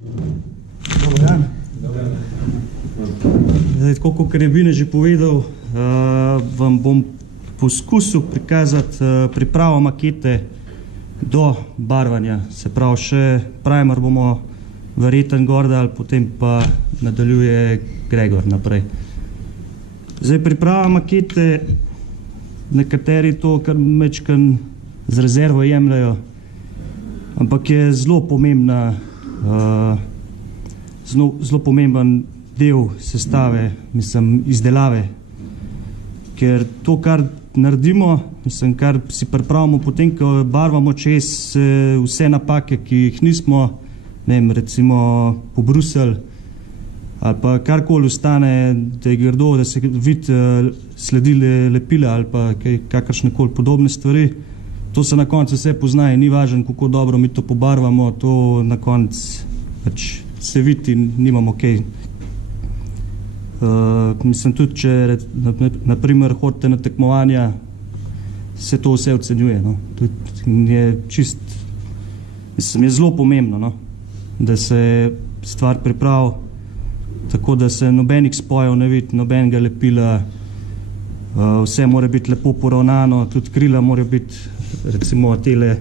Dobar dan. Zdaj, tako kot je Bine že povedal, vam bom poskusil prikazati pripravo makete do barvanja. Se pravi, še primer bomo verjetno gor dali, potem pa nadaljuje Gregor naprej. Zdaj, priprava makete, nekateri to kar mečkan z rezervo jemljajo, ampak je zelo pomembna, zelo pomemben del sestave, mislim, izdelave. Ker to, kar naredimo, mislim, kar si pripravimo potem, ko barvamo čez vse napake, ki jih nismo, ne vem, recimo pobrusili, ali pa karkoli ostane, da je grdo, da se vidi sledi lepila ali pa kakršnekoli podobne stvari, to se na koncu vse pozna in ni važno, kako dobro mi to pobarvamo, to na koncu pač se vidi in nimamo kaj. Mislim tudi, če naprimer hodite na tekmovanja, se to vse ocenjuje. No. Je čist, mislim, je zelo pomembno, no, da se stvar pripravi tako, da se nobenih spojev ne vidi, nobenega lepila, vse mora biti lepo poravnano, tudi krila mora biti, recimo tele,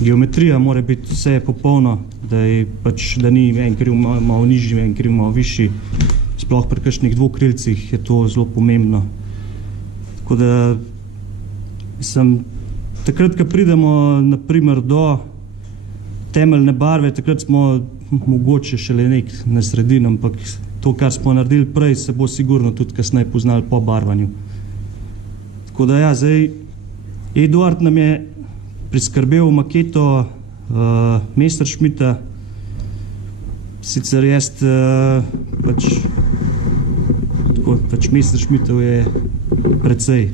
geometrija mora biti vse popolno, da je pač, da ni en kriv malo nižji, en kriv malo višji, sploh pri kakšnih dvokrilcih je to zelo pomembno. Tako da, mislim, takrat, ko pridemo, naprimer, do temeljne barve, takrat smo mogoče šele nek na sredini, ampak to, kar smo naredili prej, se bo sigurno tudi kasneje poznali po barvanju. Tako da ja, zdaj, Eduard nam je priskrbel maketo Messerschmitta, sicer jaz pač Messerschmittov je precej.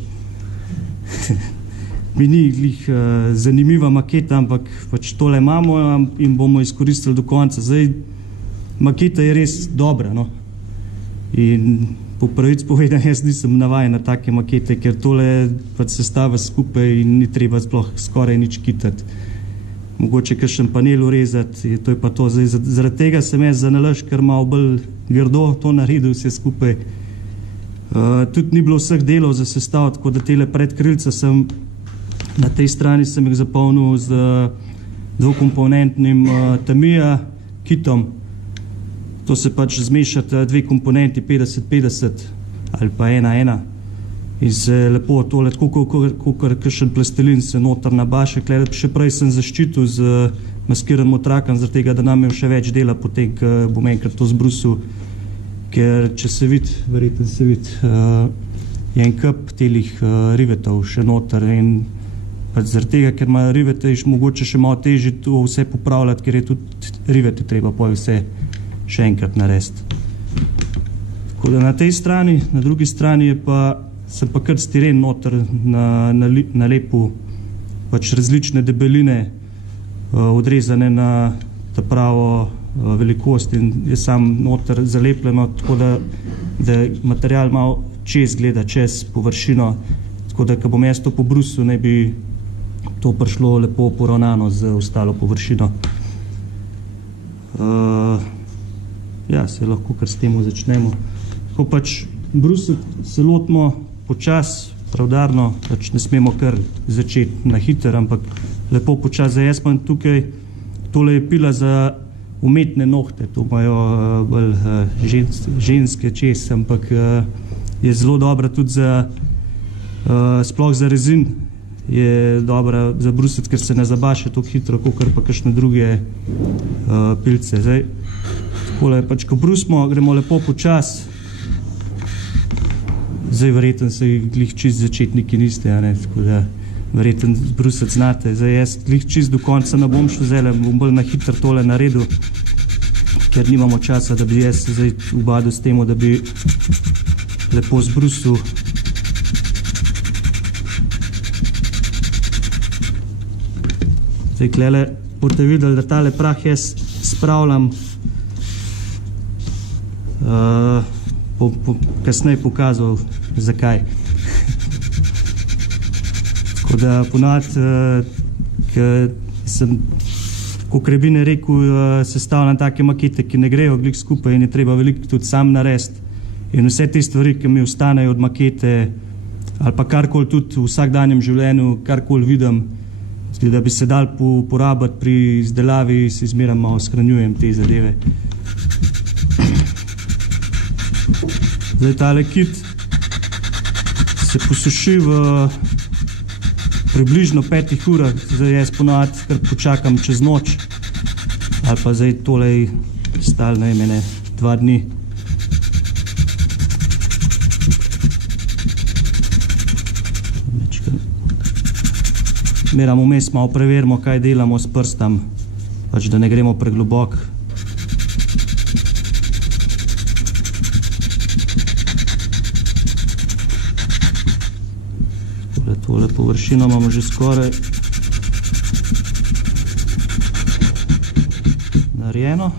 Mi ni glih zanimiva maketa, ampak pač tole imamo in bomo izkoristili do konca. Zdaj, maketa je res dobra, no. In po pravici povedan, jaz nisem navajen na take makete, ker tole pač se stava skupaj in ni treba sploh skoraj nič kitati. Mogoče kakšen panel urezati, to je pa to. Zdaj, zaradi tega sem jaz za nalašč, ker malo bolj grdo to naredil vse skupaj. Tudi ni bilo vseh delov za sestav, tako da tele predkrilca sem, na tej strani sem jih zapolnil z dvokomponentnim Tamiya kitom. To se pač zmešati dve komponenti 50-50 ali pa 1-1 in se lepo tole, tako kakor kakšen plastelin se noter nabaše. Še prej sem zaščitil z maskiranim motrakom, zaradi tega, da nam je še več dela potem, ko bom enkrat to zbrusil, ker če se vidi, verjetno se vidi, je en kup telih rivetov še noter in pač zaradi tega, ker ima rivete, je mogoče še malo težje to vse popravljati, ker je tudi rivete treba pa vse še enkrat narediti. Tako da na tej strani, na drugi strani je pa, sem pa kar stiren noter na lepu, pač različne debeline odrezane na ta pravo velikost in je sam noter zalepljeno, tako da material malo čez gleda, čez površino, tako da, ko bom jaz to pobrusil, naj bi to prišlo lepo poravnano z ostalo površino. Ja, se lahko kar s temu začnemo. Tako pač brusiti se lotimo počas, pravdarno, pač ne smemo kar začeti na hiter, ampak lepo počas. Zdaj jaz imam tukaj, tole je pila za umetne nohte, to imajo bolj ženske čez, ampak je zelo dobra tudi za, sploh za rezin, je dobra za brusiti, ker se ne zabaše tako hitro, kakor pa kakšne druge pilce. Zdaj, takole pač, ko brusimo, gremo lepo počas. Zdaj, verjetno se glih čist začetniki niste, ne, tako da verjetno brusiti znate. Zdaj, jaz glih čist do konca ne bom šel zdaj, bom bolj na hitro tole naredil, ker nimamo časa, da bi jaz zdaj ubadil s temu, da bi lepo zbrusil. Zdaj, klele boste videli, da tale prah jaz spravljam, kasneje pokazal, zakaj. Tako da ponavadi, ker sem Kakor je Bine rekel, sestavljam take makete, ki ne grejo glih skupaj in je treba veliko tudi sam narediti. In vse te stvari, ki mi ostanejo od makete ali pa karkoli tudi v vsakdanjem življenju, karkoli vidim, da bi se dal uporabiti pri izdelavi, si zmeraj malo shranjujem te zadeve. Zdaj tale kit se posuši v približno 5 urah, zdaj jaz ponovadi kar počakam čez noč, ali pa zdaj tole stalo, ne vem, 2 dni. Meram vmes malo preverimo, kaj delamo s prstom, pač da ne gremo preglobok. Tole površino imamo že skoraj narejeno.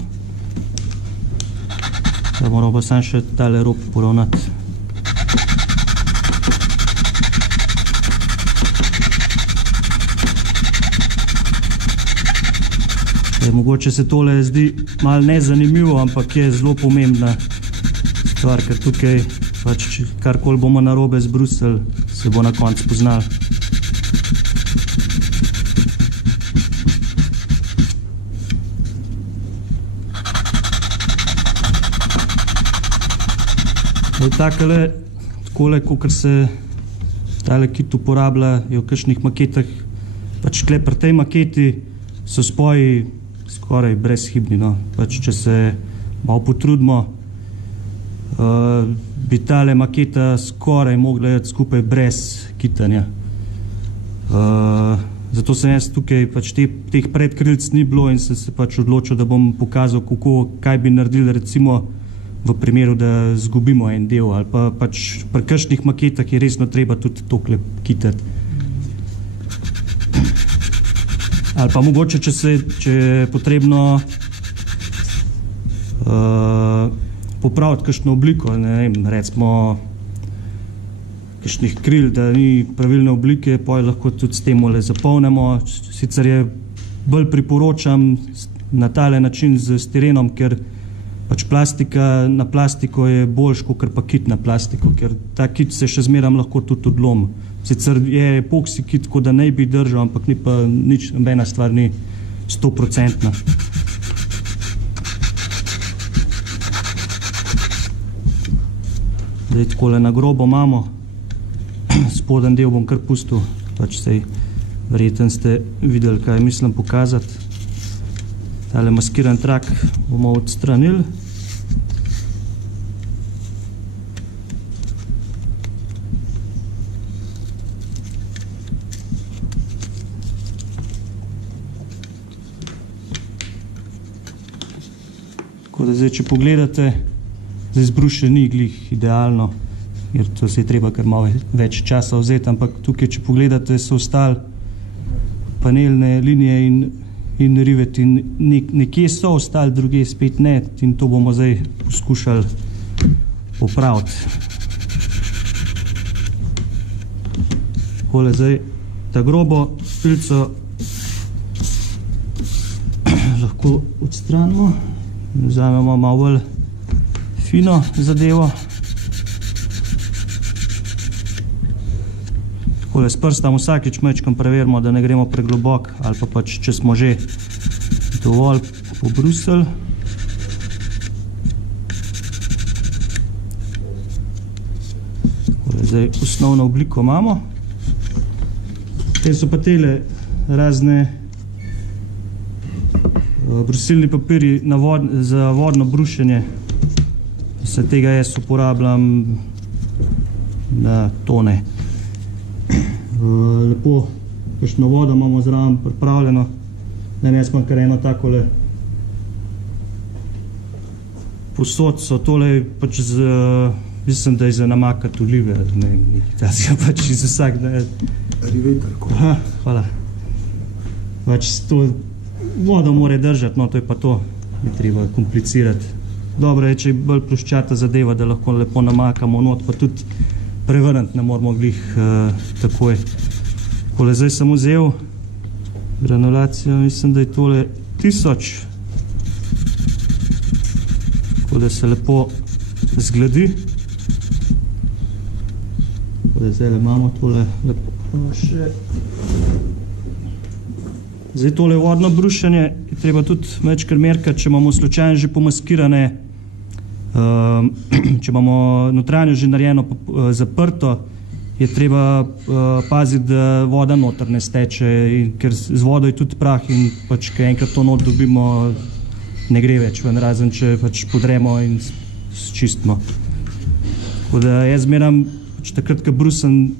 Da moramo pa samo še tale rob poravnati. Mogoče se tole zdi malo nezanimivo, ampak je zelo pomembna stvar, ker tukaj pač karkoli bomo narobe zbrusili, se bo na koncu poznal. Takole, kakor se tale kit uporablja, je v kakšnih maketah, pač tukaj pri tej maketi so spoji skoraj brezhibni, no. Pač če se malo potrudimo, bi tale maketa skoraj mogla iti skupaj brez kitanja. Zato sem jaz tukaj, pač teh predkrilc ni bilo in sem se pač odločil, da bom pokazal, kaj bi naredili recimo v primeru, da zgubimo en del, ali pa pač pri kakšnih maketah je resno treba tudi tokle kitati. Ali pa mogoče, če je potrebno popraviti kakšno obliko, ne vem, recimo kakšnih kril, da ni pravilne oblike, potem lahko tudi s temole zapolnimo. Sicer je bolj priporočam na tale način z stirenom, ker pač plastika na plastiko je boljš, kakor pa kit na plastiko, ker ta kit se še zmeraj lahko tudi odlomi. Sicer je epoksi kit, kot da ne bi držal, ampak ni pa nič, nobena stvar ni 100%. Zdaj takole na grobo imamo, spoden del bom kar pustil, pač sej verjetno ste videli, kaj mislim pokazati. Tale maskiran trak bomo odstranili. Zdaj, če pogledate, zdaj zbrušje ni glih idealno, jer to se je treba kar malo več časa vzeti, ampak tukaj, če pogledate, so ostali panelne linije in rivet in nekje so ostali, druge spet ne, in to bomo zdaj poskušali popraviti. Takole zdaj ta grobo špilco lahko odstranimo. Vzamemo malo bolj fino zadevo. Takole s prstom vsakič mečkam preverimo, da ne gremo preglobok, ali pa pač, če smo že dovolj pobrusili. Takole zdaj osnovno obliko imamo. Te so pa tele razne brusilni papirji za vodno brušenje. Se tega jaz uporabljam na tone. Lepo, kakšno vodo imamo zraven pripravljeno. Jaz imam kar eno takole posod, so tole pač mislim, da je za namakati olive, ne vem, nekaj tazga, pač iz vsak. Rivetarko. Hvala. Pač to vodo mora držati, no to je pa to, ni treba komplicirati. Dobro je, če je bolj ploščata zadeva, da lahko lepo namakamo not, pa tudi prevrniti ne moramo glih takoj. Takole zdaj sem vzel granulacijo, mislim, da je tole 1000, tako da se lepo zgledi. Tako da zdaj imamo tole lepo še. Zdaj tole vodno brušenje je treba tudi večkrat merkati, če imamo slučajno že pomaskirane, če imamo notranjo že narejeno zaprto, je treba paziti, da voda noter ne steče, ker z vodo je tudi prah in pač, ko enkrat to not dobimo, ne gre več ven, razen če pač podremo in čistimo. Tako da jaz zmeram, pač takrat, ko brusim,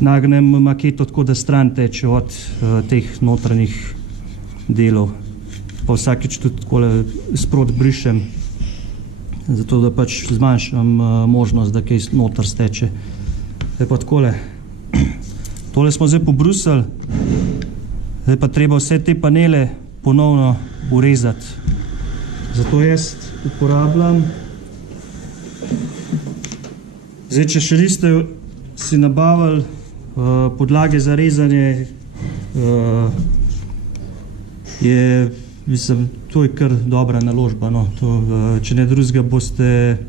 nagnem maketo tako, da stran teče od teh notranjih delov. Pa vsakič tudi takole sprot brišem, zato da pač zmanjšam možnost, da kaj noter steče. Zdaj pa takole. Tole smo zdaj pobrusili, zdaj pa treba vse te panele ponovno urezati. Zato jaz uporabljam. Zdaj, če še niste si nabavili podlage za rezanje, mislim, to je kar dobra naložba, no. Če ne drugega, boste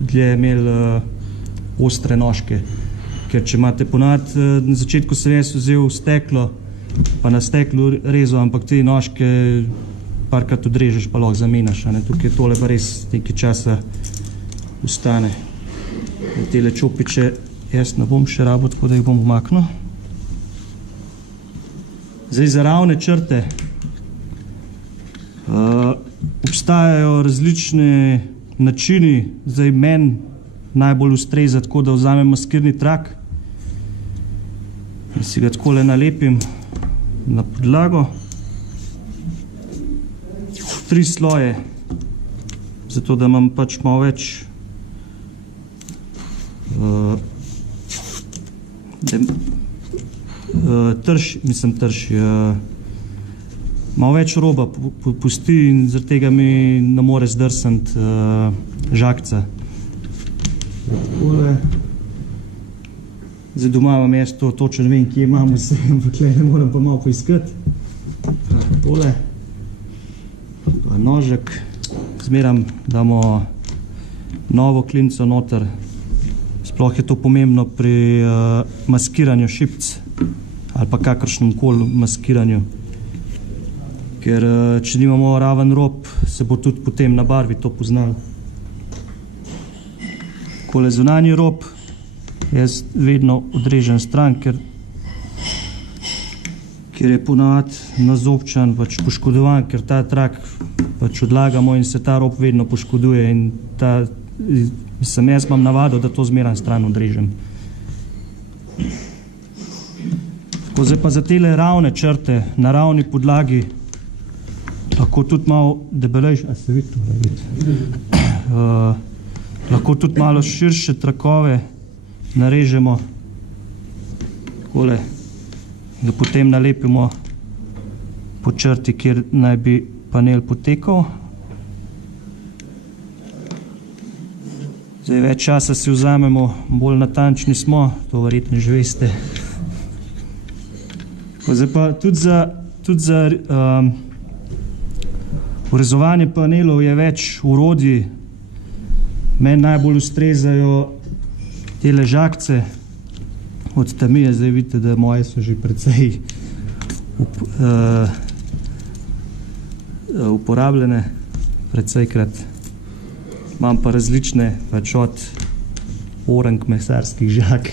dlje imeli ostre nožke, ker če imate ponavadi, na začetku sem jaz vzel steklo, pa na steklu rezal, ampak te nožke parkrat odrežeš, pa lahko zamenjaš, a ne, tukaj tole pa res nekaj časa ustane. Tele čopiče jaz ne bom še rabil, tako da jih bom umaknil. Zdaj za ravne črte obstajajo različni načini, zdaj meni najbolj ustreza tako, da vzamem maskirni trak in si ga takole nalepim na podlago. 3 sloje, zato da imam pač malo več malo več roba pusti in zaradi tega mi ne more zdrsniti žagca. Zdaj doma imam jaz to, točno ne vem, kje imam vse, ampak ne moram pa malo poiskati. Tole, pa nožek, zmeram damo novo klinco noter. Sploh je to pomembno pri maskiranju šipc ali pa kakršnem koli maskiranju. Ker če nimamo raven rob, se bo tudi potem na barvi to poznalo. Takole zunanji rob jaz vedno odrežem stran, ker je ponavadi nazobčan, pač poškodovan, ker ta trak pač odlagamo in se ta rob vedno poškoduje in jaz imam navado, da to zmeraj stran odrežem. Tako, zdaj pa za tele ravne črte na ravni podlagi lahko tudi malo debelejše, a se vidi to, lahko tudi malo širše trakove narežemo, takole, da potem nalepimo po črti, kjer naj bi panel potekal. Zdaj več časa si vzamemo, bolj natančni smo, to verjetno že veste. Zdaj pa tudi za urezovanje panelov je več orodij. Meni najbolj ustrezajo tele žagce od Tamiya. Zdaj vidite, da moje so že precej uporabljene, precejkrat. Imam pa različne, pač od orang mesarskih žag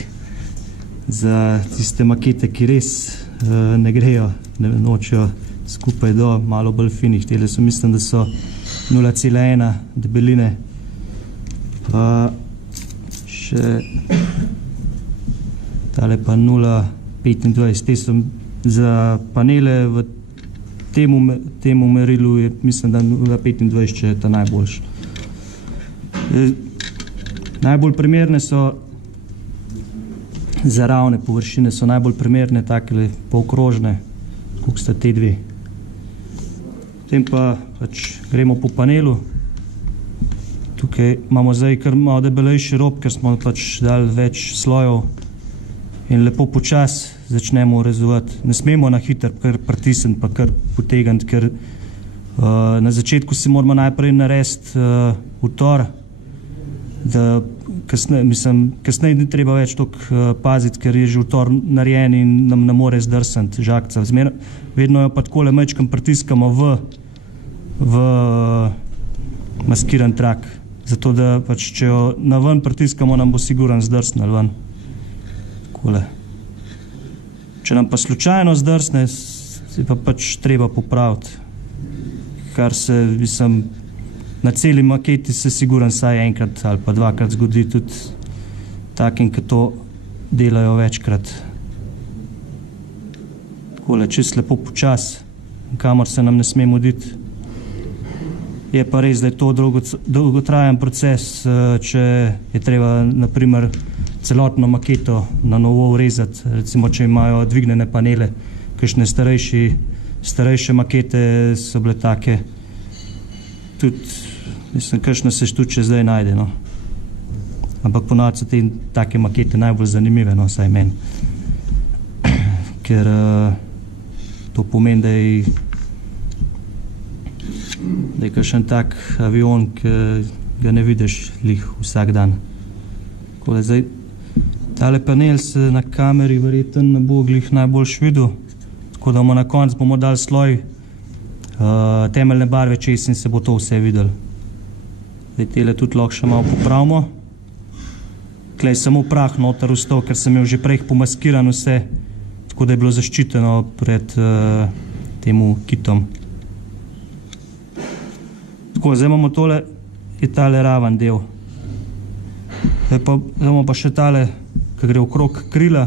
za tiste makete, ki res ne grejo, ne nočijo skupaj do malo bolj finih. Tele so, mislim, da so 0,1 debeline. Pa še tale pa 0,25. Te so za panele v temu merilu, mislim, da 0,25 je ta najboljši. Najbolj primerne so za ravne površine, so najbolj primerne takele polkrožne, koliko sta te dve. Potem pa pač gremo po panelu. Tukaj imamo zdaj kar malo debelejši rob, ker smo pač dali več slojev in lepo počas začnemo rezovati. Ne smemo na hitro kar pritisniti pa kar potegniti, ker na začetku si moramo najprej narediti utor, da kasneje ni treba več toliko paziti, ker je že utor narejen in nam ne more zdrsniti žagca. Vedno jo pa takole majčkam pritiskamo v maskiran trak, zato da pač, če jo na ven pritiskamo, nam bo siguran zdrsnil ven. Takole. Če nam pa slučajno zdrsne, se pa pač treba popraviti. Kar se, na celi maketi se siguran saj enkrat ali pa dvakrat zgodi tudi takim, ki to delajo večkrat. Takole, čisto lepo počas, kamor se nam ne sme muditi. Je pa res, da je to dolgotrajen proces, če je treba, naprimer, celotno maketo na novo urezati, recimo, če imajo dvignjene panele, kakšne starejše makete so bile take, tudi, kakšno se tudi še zdaj najde, no. Ampak ponovadi so te take makete najbolj zanimive, no, saj meni. Ker to pomeni, da je kakšen tak avion, ki ga ne vidiš lih vsak dan. Takole, zdaj, tale panel se na kameri verjetno ne bo glih najboljš videl, tako da na koncu bomo dali sloj temeljne barve čez in se bo to vse videlo. Zdaj, tele tudi lahko še malo popravimo. Tlej samo prah noter vstal, ker sem imel že prej pomaskiran vse, tako da je bilo zaščiteno pred temu kitom. Tako, zdaj imamo tole, je tale raven del. Zdaj imamo pa še tale, ki gre okrog krila.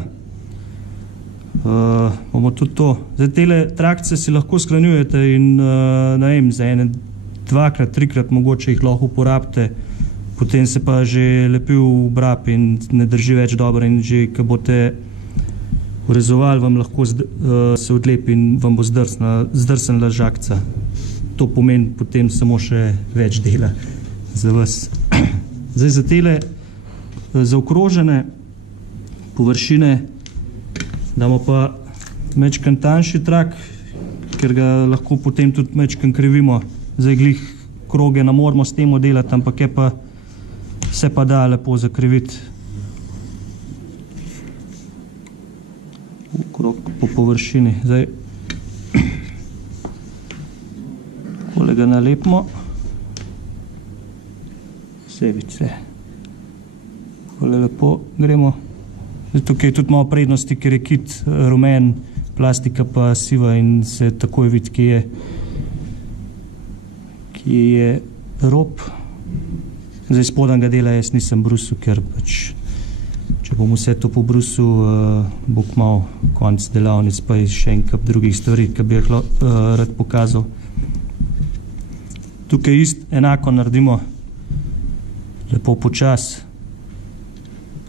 Bomo tudi to. Zdaj, tele trakce si lahko shranjujete in, ne vem, za ene dvakrat, trikrat mogoče jih lahko uporabite, potem se pa že lepi v obrab in ne drži več dobro in že, ko boste urezovali, vam lahko se odlepi in vam bo zdrsnila žagca. To pomeni potem samo še več dela za vas. Zdaj, za tele zaokrožene površine damo pa majčkeno tanjši trak, ker ga lahko potem tudi majčkeno krivimo. Zdaj, glih kroge ne moramo s tem delati, ampak je pa se pa da lepo zakriviti. Okrog po površini. Zdaj, takole ga nalepimo. Vse vse. Takole lepo gremo. Zdaj, tukaj je tudi malo prednosti, ker je kit rumen, plastika pa siva in se takoj vidi, kje je rob. Zdaj, spodnjega dela jaz nisem brusil, ker pač, če bom vse to pobrusil, bo kmalu konec delavnic, pa je še en kup drugih stvari, ki bi jih rad pokazal. Tukaj enako naredimo, lepo počas.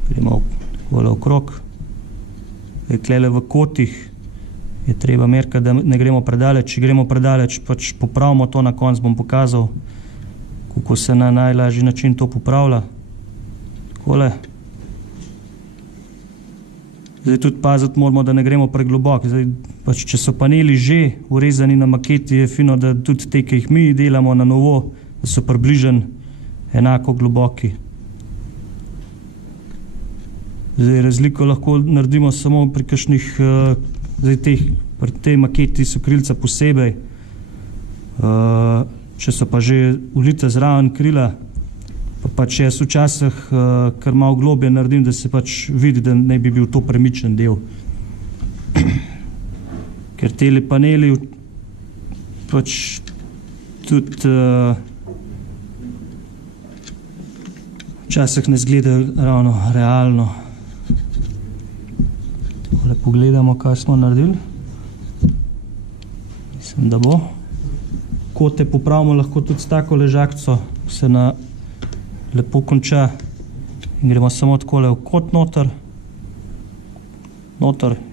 Gremo takole okrog. Tlele v kotih je treba merkati, da ne gremo predaleč. Če gremo predaleč, pač popravimo to, na koncu bom pokazal, kako se na najlažji način to popravlja. Takole. Zdaj tudi paziti moramo, da ne gremo pregloboko. Zdaj, pač, če so paneli že urezani na maketi, je fino, da tudi te, ki jih mi delamo na novo, da so približno enako globoki. Zdaj, razliko lahko naredimo samo pri kakšnih, pri tej maketi so krilca posebej. Če so pa že ulita zraven krila, pa pač jaz včasih kar malo globje naredim, da se pač vidi, da ne bi bil to premičen del. Ker teli paneli pač tudi včasih ne izgledajo ravno realno. Takole pogledamo, kaj smo naredili. Mislim, da bo. Kote popravimo lahko tudi s tako ležakco, se lepo konča in gremo samo takole v kot noter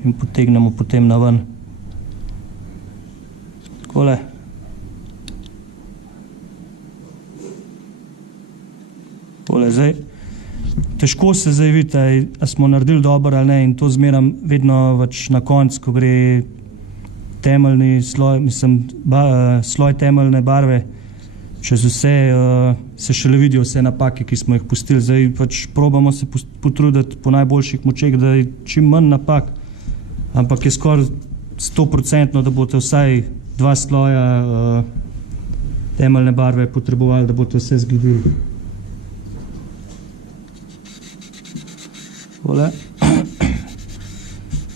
in potegnemo potem na ven. Takole. Takole zdaj. težko se zdaj vidi, a smo naredili dobro ali ne, in to zmeram vedno na koncu, ko gre temeljni sloj, sloj temeljne barve, čez vse se šele vidijo vse napake, ki smo jih pustili. Zdaj probamo se potruditi po najboljših močeh, da je čim manj napak, ampak je skoraj 100%, da boste vsaj 2 sloja temeljne barve potrebovali, da boste vse zgledili.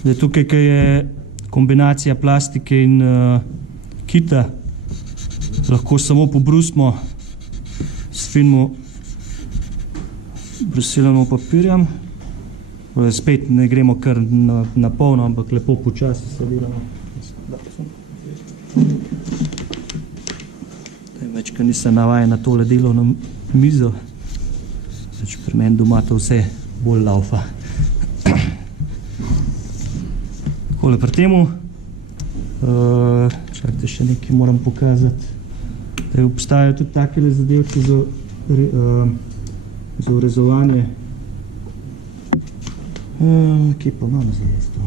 Zdaj tukaj, ki je kombinacija plastike in kita, lahko samo pobrusimo s finim brusilnim papirjem. Spet ne gremo kar na polno, ampak lepo počasi serviramo. Več, ker nisem navajen na tole delovno mizo, pri meni doma to vse bolj laufa. Takole pri temu, čakajte, še nekaj moram pokazati. Obstajajo tudi takele zadevci za urezovanje. Kje pa imam zdaj to?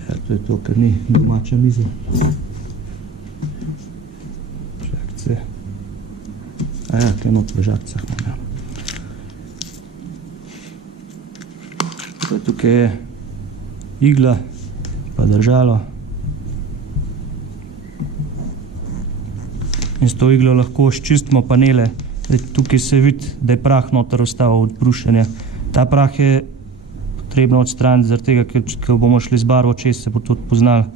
Ja, to je to, ker ni domača miza. Žarce. Ja, kaj not v žarcah imam. Tukaj je igla, pa držalo. In s to iglo lahko ščistimo panele. Tukaj se vidi, da je prah noter ostal od brušenja. Ta prah je potrebno odstraniti, zaradi tega, ker bomo šli z barvo čez, se bo to poznalo.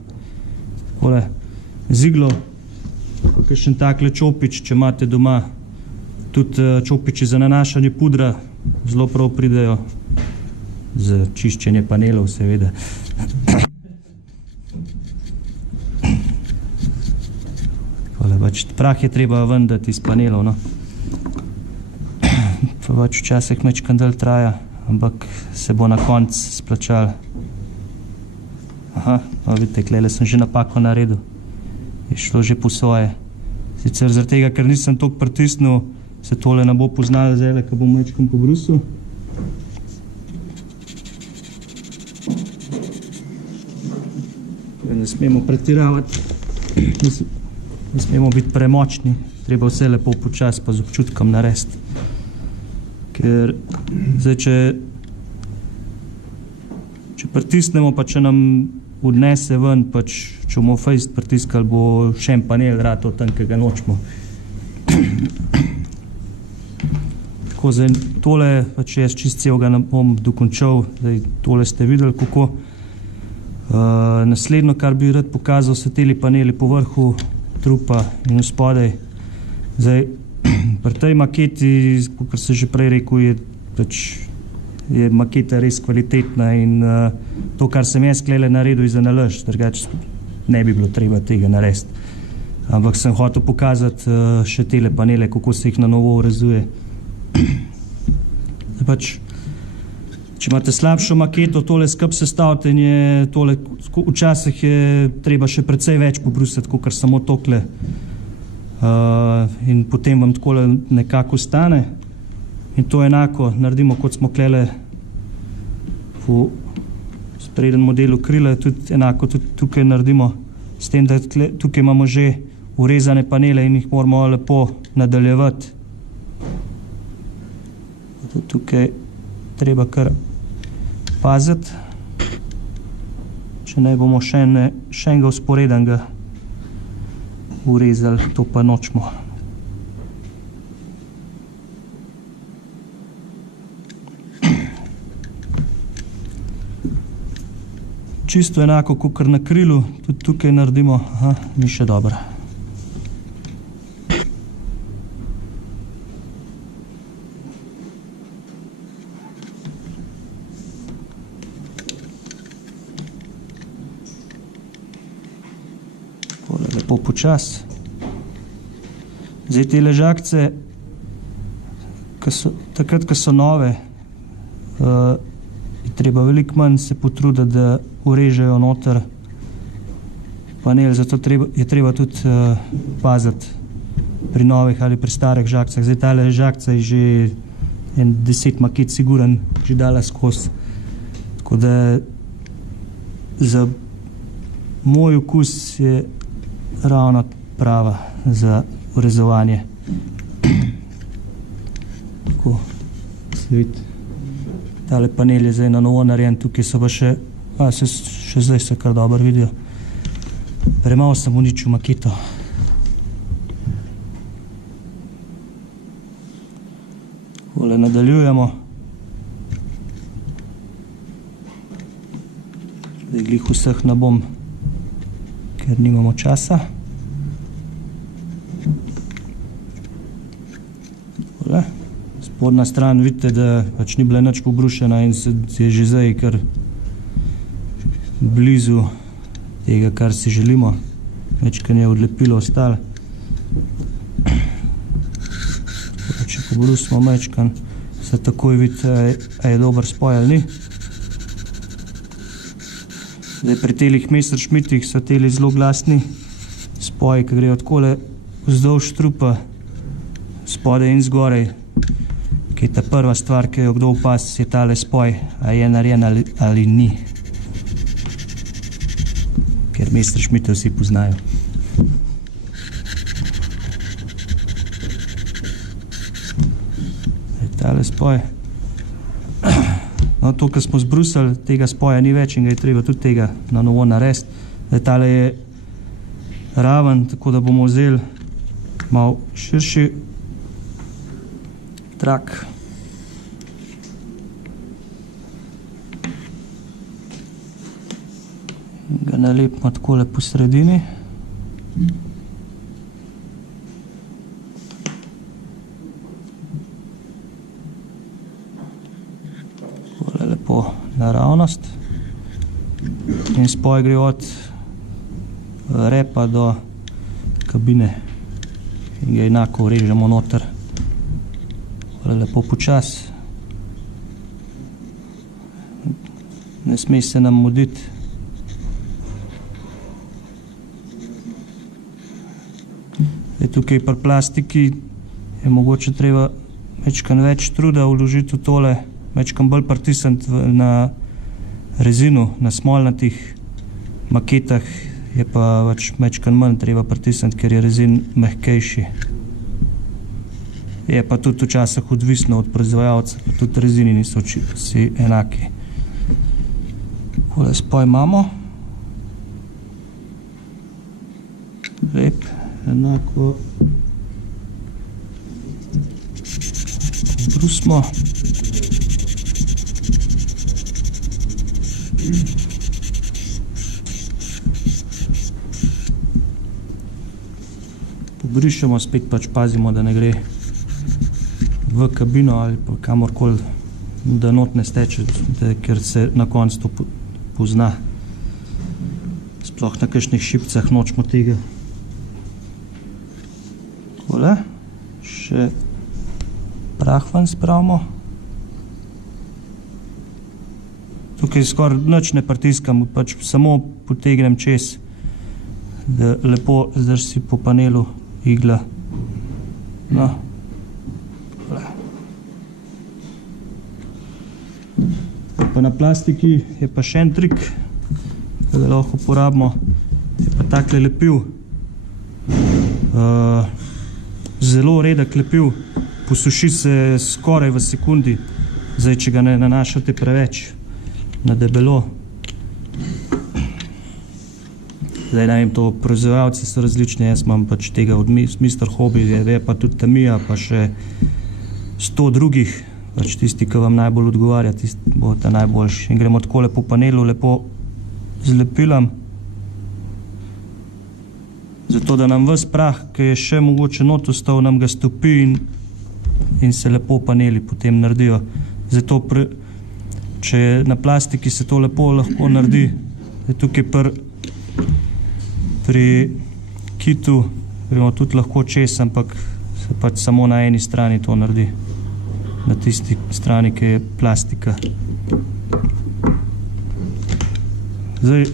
Takole, z iglo, kakšen takle čopič, če imate doma, tudi čopiči za nanašanje pudra, zelo prav pridejo, za čiščenje panelov, seveda. Prah je treba ven dati iz panelov, no. Pa včasih mečkan dalj traja, ampak se bo na konc splačal. Aha, vidite, klele sem že napako naredil. Je šlo že po svoje. Sicer zaradi tega, ker nisem toliko pritisnil, se tole ne bo poznalo zdaj, ko bom mečkan pobrusil. Ne smemo pretiravati. Ne smemo biti premočni, treba vse lepo počas pa z občutkom narediti. Ker zdaj, če pritisnemo, pa če nam odnese ven, če bomo fejst pritiskali, bo še en panel ratal tam, ki ga nočemo. Tako, zdaj tole, jaz čist celega ne bom dokončal, zdaj tole ste videli, kako. Naslednjo, kar bi rad pokazal, so teli paneli po vrhu trupa in spodaj. Zdaj, pri tej maketi, kot sem že prej rekel, je maketa res kvalitetna in to, kar sem jaz klele naredil, je za nalašč, drugače ne bi bilo treba tega narediti. Ampak sem hotel pokazati še tele panele, kako se jih na novo urezuje. Če imate slabšo maketo, tole skup sestavite in je tole, včasih je treba še precej več pobrusiti, kot samo tokle. In potem vam takole nekako stane. In to enako naredimo, kot smo klele v spreden modelu krila, tudi enako tudi tukaj naredimo, s tem, da tukaj imamo že urezane panele in jih moramo lepo nadaljevati. Tukaj treba kar paziti, če ne bomo še enega usporedenega urezali, to pa nočemo. Čisto enako, kot na krilu, tudi tukaj naredimo, ni še dobro. Lepo počas. Zdaj te ležakce, takrat, ko so nove, je treba veliko manj se potruditi, da urežejo noter panel, zato je treba tudi paziti pri novih ali pri starih žagcah. Zdaj tale žagca je že 10 maket siguran, že dala skozi. Tako da za moj okus je ravno prava za urezovanje. Tako, se vidi. Tale panel je zdaj na novo narejen, tukaj so pa še zdaj se kar dobro vidijo. Premalo sem uničil maketo. Takole nadaljujemo. Zdaj glih vseh ne bom, ker nimamo časa. Takole. Spodna stran vidite, da pač ni bila nič pobrušena in se je že zdaj kar blizu tega, kar si želimo. Večkrat je odlepilo ostalo. Če pobrusimo večkrat, se takoj vidi, a je dober spoj ali ni. Zdaj pri telih Messerschmittih so teli zelo glasni spoji, ki grejo takole vzdolž trupa, spodaj in zgorej. Ki je ta prva stvar, ki jo kdo opaz, je tale spoj, a je narejen ali ni. Ker Messerschmitte vsi poznajo. Tale spoj. No, to, kar smo zbrusili, tega spoja ni več in ga je treba tudi tega na novo narediti. Tale je raven, tako da bomo vzeli malo širši trak. Ga nalepimo takole po sredini. Takole lepo naravnost. In spoj gre od repa do kabine. In ga enako vrežemo noter. Lepo počas. Ne sme se nam muditi. Tukaj pri plastiki je mogoče treba večkrat več truda vložiti v tole, večkrat bolj pritisniti na rezinu, na smolnatih maketah je pa večkrat manj treba pritisniti, ker je rezin mehkejši. Je pa tudi včasih odvisno od proizvajalca, pa tudi rezini niso vsi enaki. Takole spoj imamo. Lep, enako. Brusimo. Pobrišemo, spet pač pazimo, da ne gre v kabino ali pa kamorkoli, da not ne steče, ker se na koncu to pozna. Sploh na kakšnih šipcah nočemo tega. Takole. Še prah ven spravimo. Tukaj skoraj nič ne pritiskam, pač samo potegnem čez, da lepo zdrsi po panelu igla. No. Pa na plastiki je pa še en trik, ki ga lahko uporabimo, je pa takle lepil. Zelo redek lepil, posuši se skoraj v sekundi, zdaj, če ga ne nanašate preveč na debelo. Zdaj, ne vem, to proizvajalci so različni, jaz imam pač tega od Mr. Hobby, je pa tudi Tamiya, pa še 100 drugih, pač tisti, ki vam najbolj odgovarja, tisti bo ta najboljši. In gremo takole po panelu lepo zlepilam, zato da nam ves prah, ki je še mogoče not ostal, nam ga stopi in se lepo paneli potem naredijo. Zato, če na plastiki se to lepo lahko naredi, tukaj pri kitu gremo tudi lahko čez, ampak se pač samo na eni strani to naredi. Na tisti strani, ki je plastika. Zdaj,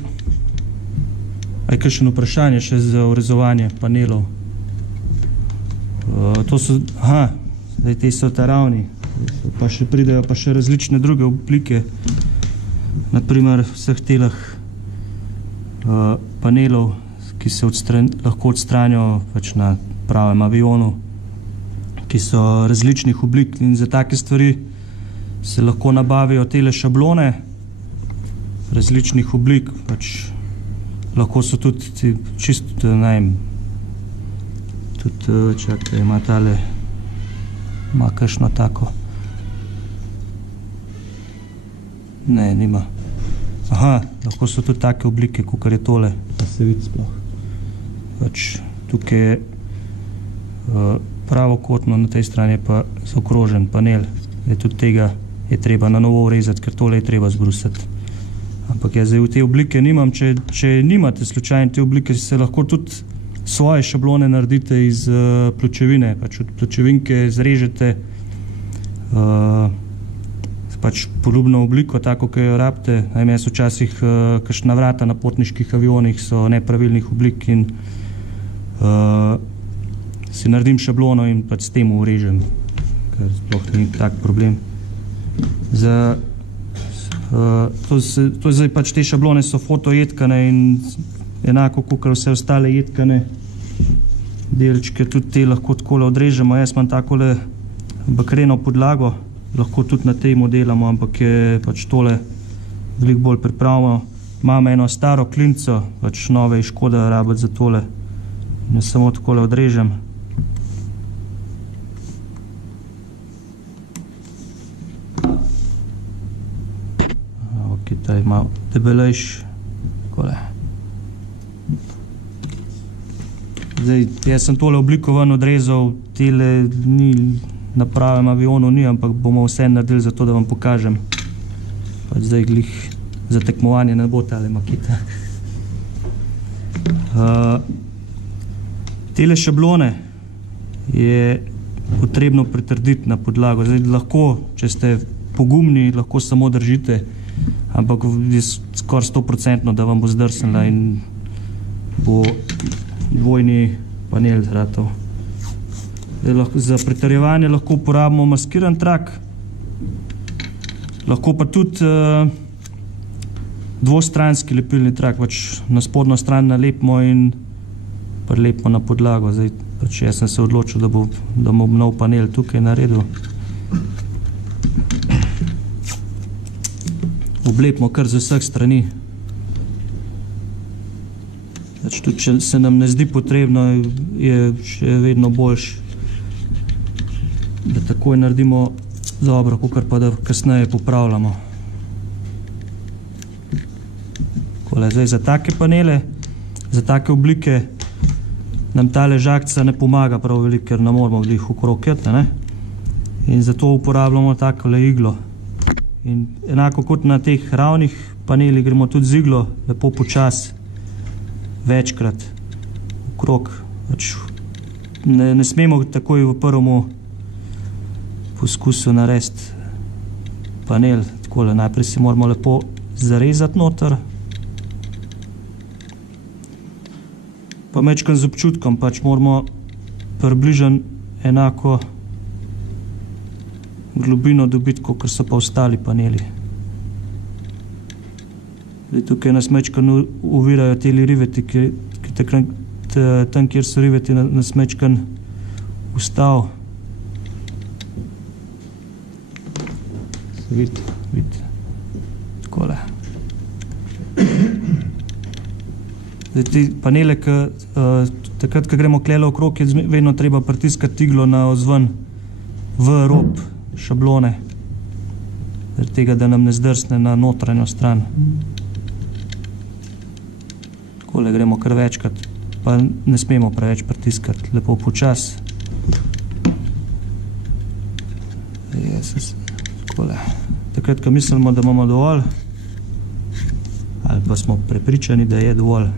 je kakšno vprašanje še za urezovanje panelov? To so, zdaj te so ta ravni, pa še pridejo pa še različne druge oblike, naprimer vseh telah panelov, ki se lahko odstranijo pač na pravem avionu, ki so različnih oblik, in za take stvari se lahko nabavijo tele šablone različnih oblik, pač lahko so tudi čisto, tudi, čakaj, ima tale, ima kakšno tako, ne, nima, lahko so tudi take oblike, kakor je tole, da se vidi sploh, pač tukaj je pravokotno, na tej strani je pa zaokrožen panel, tudi tega je treba na novo urezati, ker tole je treba zbrusiti. Ampak jaz zdaj v te oblike nimam, če nimate slučajno te oblike, se lahko tudi svoje šablone naredite iz pločevine, pač od pločevinke zrežete pač poljubno obliko, tako, ki jo rabite. Jaz včasih kakšna vrata na potniških avionih so nepravilnih oblik in si naredim šablono in pač s tem urežem, ker sploh ni tak problem. To zdaj pač te šablone so fotojedkane in enako kot vse ostale jedkane delčke, tudi te lahko takole odrežemo. Jaz imam takole bakreno podlago, lahko tudi na tej modelamo, ampak je pač tole veliko bolj pripravljeno. Imam eno staro klinco, pač nove je škoda rabiti za tole. In samo takole odrežem. Ta je malo debelejš, takole. Zdaj, jaz sem tole obliko ven odrezal, tele ni na pravem avionu, ni, ampak bomo vse naredili za to, da vam pokažem. Pač zdaj glih za tekmovanje ne bo tale maketa. Tele šablone je potrebno pritrditi na podlago. Zdaj, lahko, če ste pogumni, lahko samo držite, ampak je skoraj 100%, da vam bo zdrsnila in bo dvojni panel zratal. Za pritrjevanje lahko uporabimo maskiran trak, lahko pa tudi dvostranski lepilni trak, pač na spodnjo stran nalepimo in prilepimo na podlago. Zdaj, pač jaz sem se odločil, da bom nov panel tukaj naredil. Oblepimo kar z vseh strani. Tudi če se nam ne zdi potrebno, je še vedno boljš, da takoj naredimo dobro, kakor pa da kasneje popravljamo. Zdaj, za take panele, za take oblike nam tale žagca ne pomaga prav veliko, ker ne moramo glih okrog jeti, ne? In zato uporabljamo takole iglo. In enako kot na teh ravnih panelih gremo tudi z iglo, lepo počas, večkrat okrog. Ne smemo takoj v prvemu poskusu narediti panel. Takole, najprej si moramo lepo zarezati noter. Pa mečkam z občutkom, pač moramo približno enako globino dobiti, kot so pa ostali paneli. Tukaj nas mečkan uvirajo teli riveti, ki tam, kjer so riveti, nas mečkan ustav. Se vidi. Takole. Te panele, takrat, ko gremo klele okrog, je vedno treba pritiskati iglo na ozven v rob šablone, zaradi tega, da nam ne zdrsne na notranjo stran. Takole gremo kar večkrat, pa ne smemo preveč pritiskati, lepo počas. Takole. Takrat, ko mislimo, da imamo dovolj, ali pa smo prepričani, da je dovolj,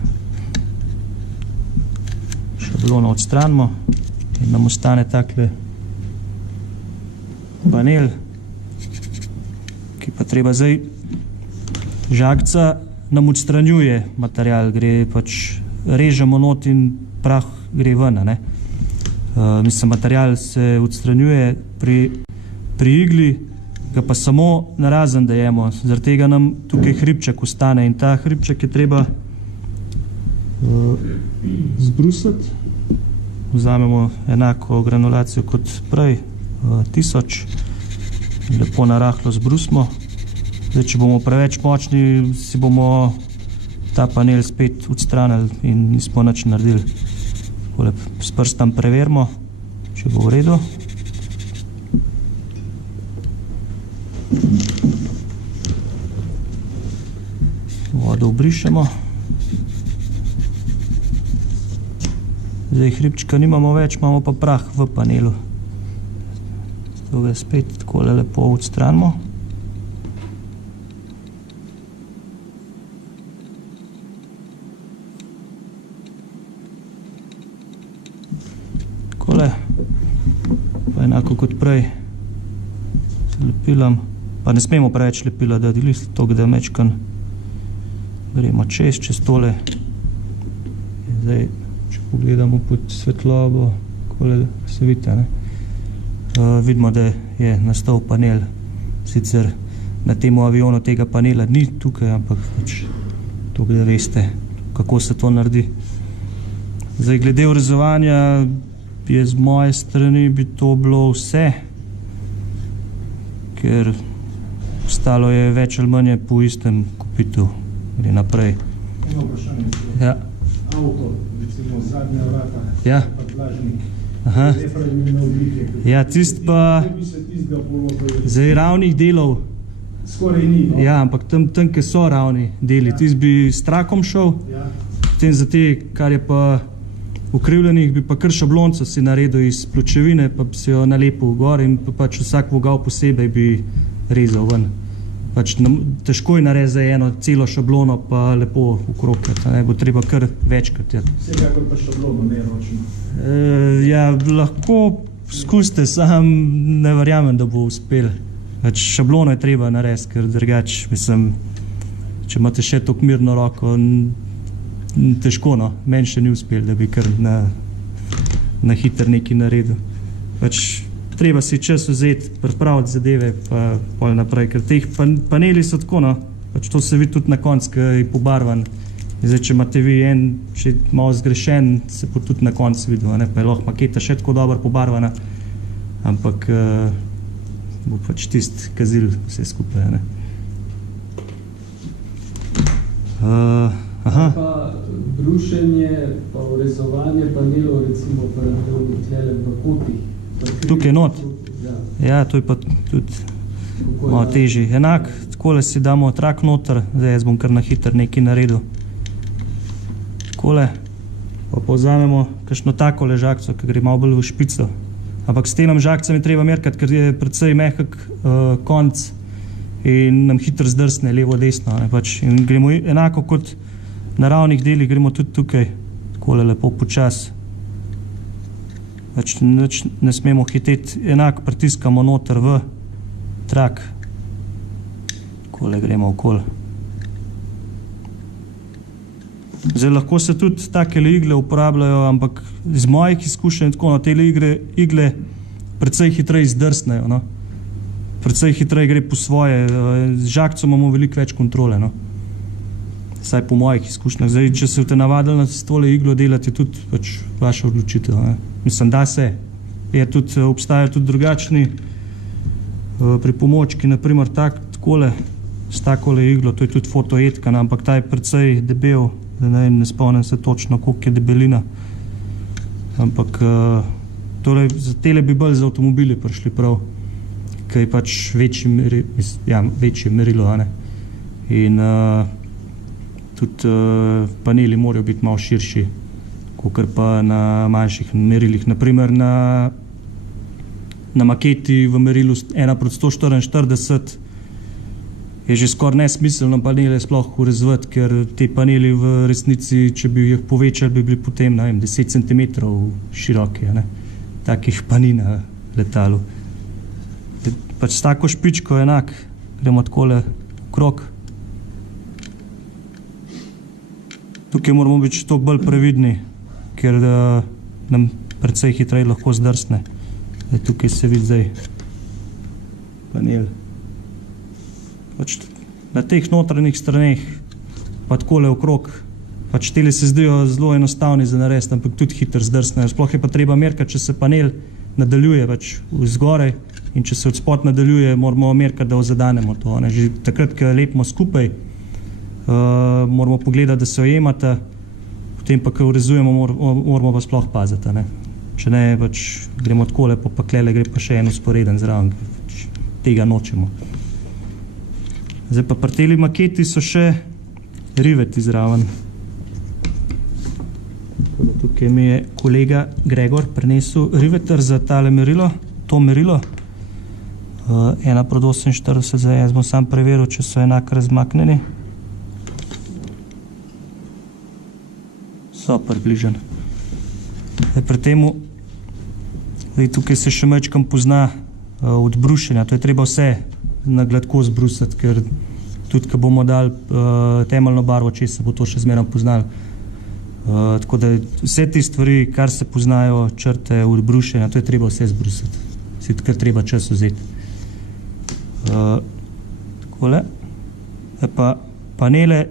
šablono odstranimo in nam ostane takle panel, ki pa treba zdaj, žagca nam odstranjuje material, gre pač režemo not in prah gre ven, ne. Material se odstranjuje pri igli, ga pa samo narazen dajemo, zaradi tega nam tukaj hribček ostane in ta hribček je treba zbrusiti. Vzamemo enako granulacijo kot prej, 1000, lepo narahlo zbrusimo. Zdaj, če bomo preveč močni, si bomo ta panel spet odstranili in nismo nič naredili. S prstom preverimo, če bo v redu. Vodo obrišemo. Zdaj hribčka nimamo več, imamo pa prah v panelu. To ga spet takole lepo odstranimo. Takole. Pa enako kot prej. Z lepilom. Pa ne smemo preveč lepila, da list toliko, da mečkan gremo čez tole. Zdaj, če pogledamo pod svetlobo, takole se vidite, ne? Vidimo, da je nastal panel. Sicer na temu avionu tega panela ni tukaj, ampak toliko, da veste, kako se to naredi. Zdaj, glede urezovanja je z moje strani bi to bilo vse, ker ostalo je več ali manje po istem kopitu. Gre naprej. Eno vprašanje. Ja. Avto, recimo zadnja vrata, Ja. pa tlažnik. Aha. Defragibilne oblike. Ja, tist pa Kaj bi se tistega položil? zdaj ravnih delov, Skoraj ni, no? ja, ampak tam, ke so ravni deli, tist bi s trakom šel, Ja. potem za te, kar je pa ukrivljenih, bi pa kar šablonco si naredil iz pločevine, pa bi si jo nalepil gor in pa pač vsak vogal posebej bi rezal ven. Pač težko je narediti za eno celo šablono pa lepo ukrokljati, ne, bo treba kar večkrat. Vsekakor pa šablono, ne ročno. Ja, lahko skusite, sam ne verjamem, da bo uspel. Pač šablono je treba narediti, ker drugač, mislim, če imate še tako mirno roko, težko, no, meni še ni uspel, da bi kar na hiter nekaj naredil. Pač treba si čas vzeti, pripraviti zadeve, pa pol naprej, ker teh paneli so tako, no, pač to se vidi tudi na koncu, ki je pobarvan. Zdaj, če imate vi še malo zgrešen, se bo tudi na koncu videl, ne, pa je lahko maketa še tako dobro pobarvana, ampak bo pač tist kazil vse skupaj, ne. Aha. Pa brušenje, pa urezovanje panelov, recimo pa tlele v kotih. Tukaj not. Ja, to je pa tudi malo težje. Enak, takole si damo trak noter, zdaj jaz bom kar na hiter nekaj naredil. Takole, pa povzamemo kakšno tako ležakco, ki gre malo bolj v špico. Ampak s tem žagcem je treba merkati, ker je precej mehak konc in nam hitro zdrsne levo, desno. Pač. In gremo enako kot na ravnih delih, gremo tudi tukaj, takole lepo počas. Pač ne smemo hiteti, enako pritiskamo noter v trak. Takole gremo okoli. Zdaj, lahko se tudi takele igle uporabljajo, ampak iz mojih izkušenj tako, no, te igle precej hitreje zdrsnejo, no. Precej hitreje gre po svoje, z žagcem imamo veliko več kontrole, no. Vsaj po mojih izkušnjah. Zdaj, če se boste navadili na tole iglo delati, je tudi pač vaša odločitev, ne. Mislim, da se. Obstajajo tudi drugačni pripomočki, naprimer takole, s takole iglo, to je tudi fotoetka, ampak ta je precej debel, ne spomnim se točno, koliko je debelina. Ampak za tele bi bolj za avtomobili prišli prav, ki je pač večje merilo, ne. In tudi paneli morajo biti malo širši, kakor pa na manjših merilih. Naprimer na maketi v merilu 1:144 je že skoraj nesmiselno panele sploh urezovati, ker te paneli v resnici, če bi jih povečali, bi bili potem, ne vem, 10 cm široki, ne. Takih pa ni na letalu. Pač s tako špičko enak, gremo takole krog. Tukaj moramo biti toliko bolj previdni, ker nam precej hitreje lahko zdrsne. Tukaj se vidi zdaj panel. Pač na teh notranjih straneh, pa takole okrog, pač tele se zdijo zelo enostavni za narediti, ampak tudi hitro zdrsnejo. Sploh je pa treba merkati, če se panel nadaljuje pač vzgoraj in če se od spod nadaljuje, moramo merkati, da ozadanemo to. Že takrat, ko lepimo skupaj, moramo pogledati, da se ojemata, potem pa, ko urezujemo, moramo pa sploh paziti. Če ne, pač gremo takole, pa klele gre pa še en usporeden zraven, pač tega nočemo. Zdaj pa pri teli maketi so še riveti zraven. Tukaj mi je kolega Gregor prinesel riveter za tale merilo, to merilo. 1:48, zdaj jaz bom sam preveril, če so enako razmaknjeni. So približen. Pri temu, tukaj se še mečkam pozna od brušenja, to je treba vse na gladko zbrusiti, ker tudi, ko bomo dali temeljno barvo, če se bo to še zmeraj poznalo. Tako da vse te stvari, kar se poznajo, črte od brušenja, to je treba vse zbrusiti. Si tukaj treba čas vzeti. Takole. Pa panele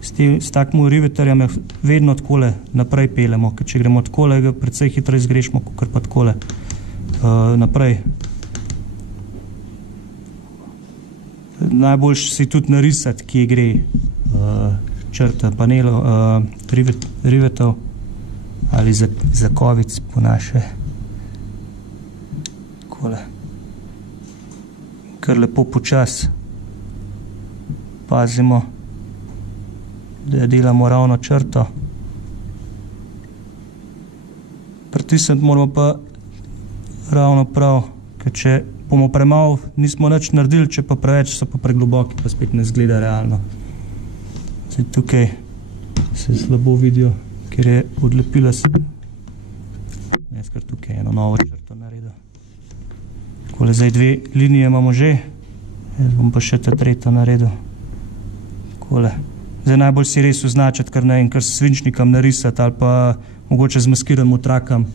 s takim riveterjem vedno takole naprej pelemo, ker če gremo takole, ga precej hitro izgrešimo, kakor pa takole naprej. Najboljš si tudi narisati, kje gre črta panelov, rivetov ali zakovic po naše. Takole. Kar lepo počas pazimo, da delamo ravno črto. Pritisniti moramo pa ravno prav, ker če bomo premalo, nismo nič naredili, če pa preveč so pa pregloboki, pa spet ne zgleda realno. Zdaj tukaj se slabo vidijo, ker je odlepila se. Jaz kar tukaj eno novo črto naredil. Takole zdaj 2 linije imamo že, jaz bom pa še ta tretjo naredil. Takole. Zdaj najbolj si res označiti, kar ne vem, kar s svinčnikom narisati ali pa mogoče z maskiranim trakam,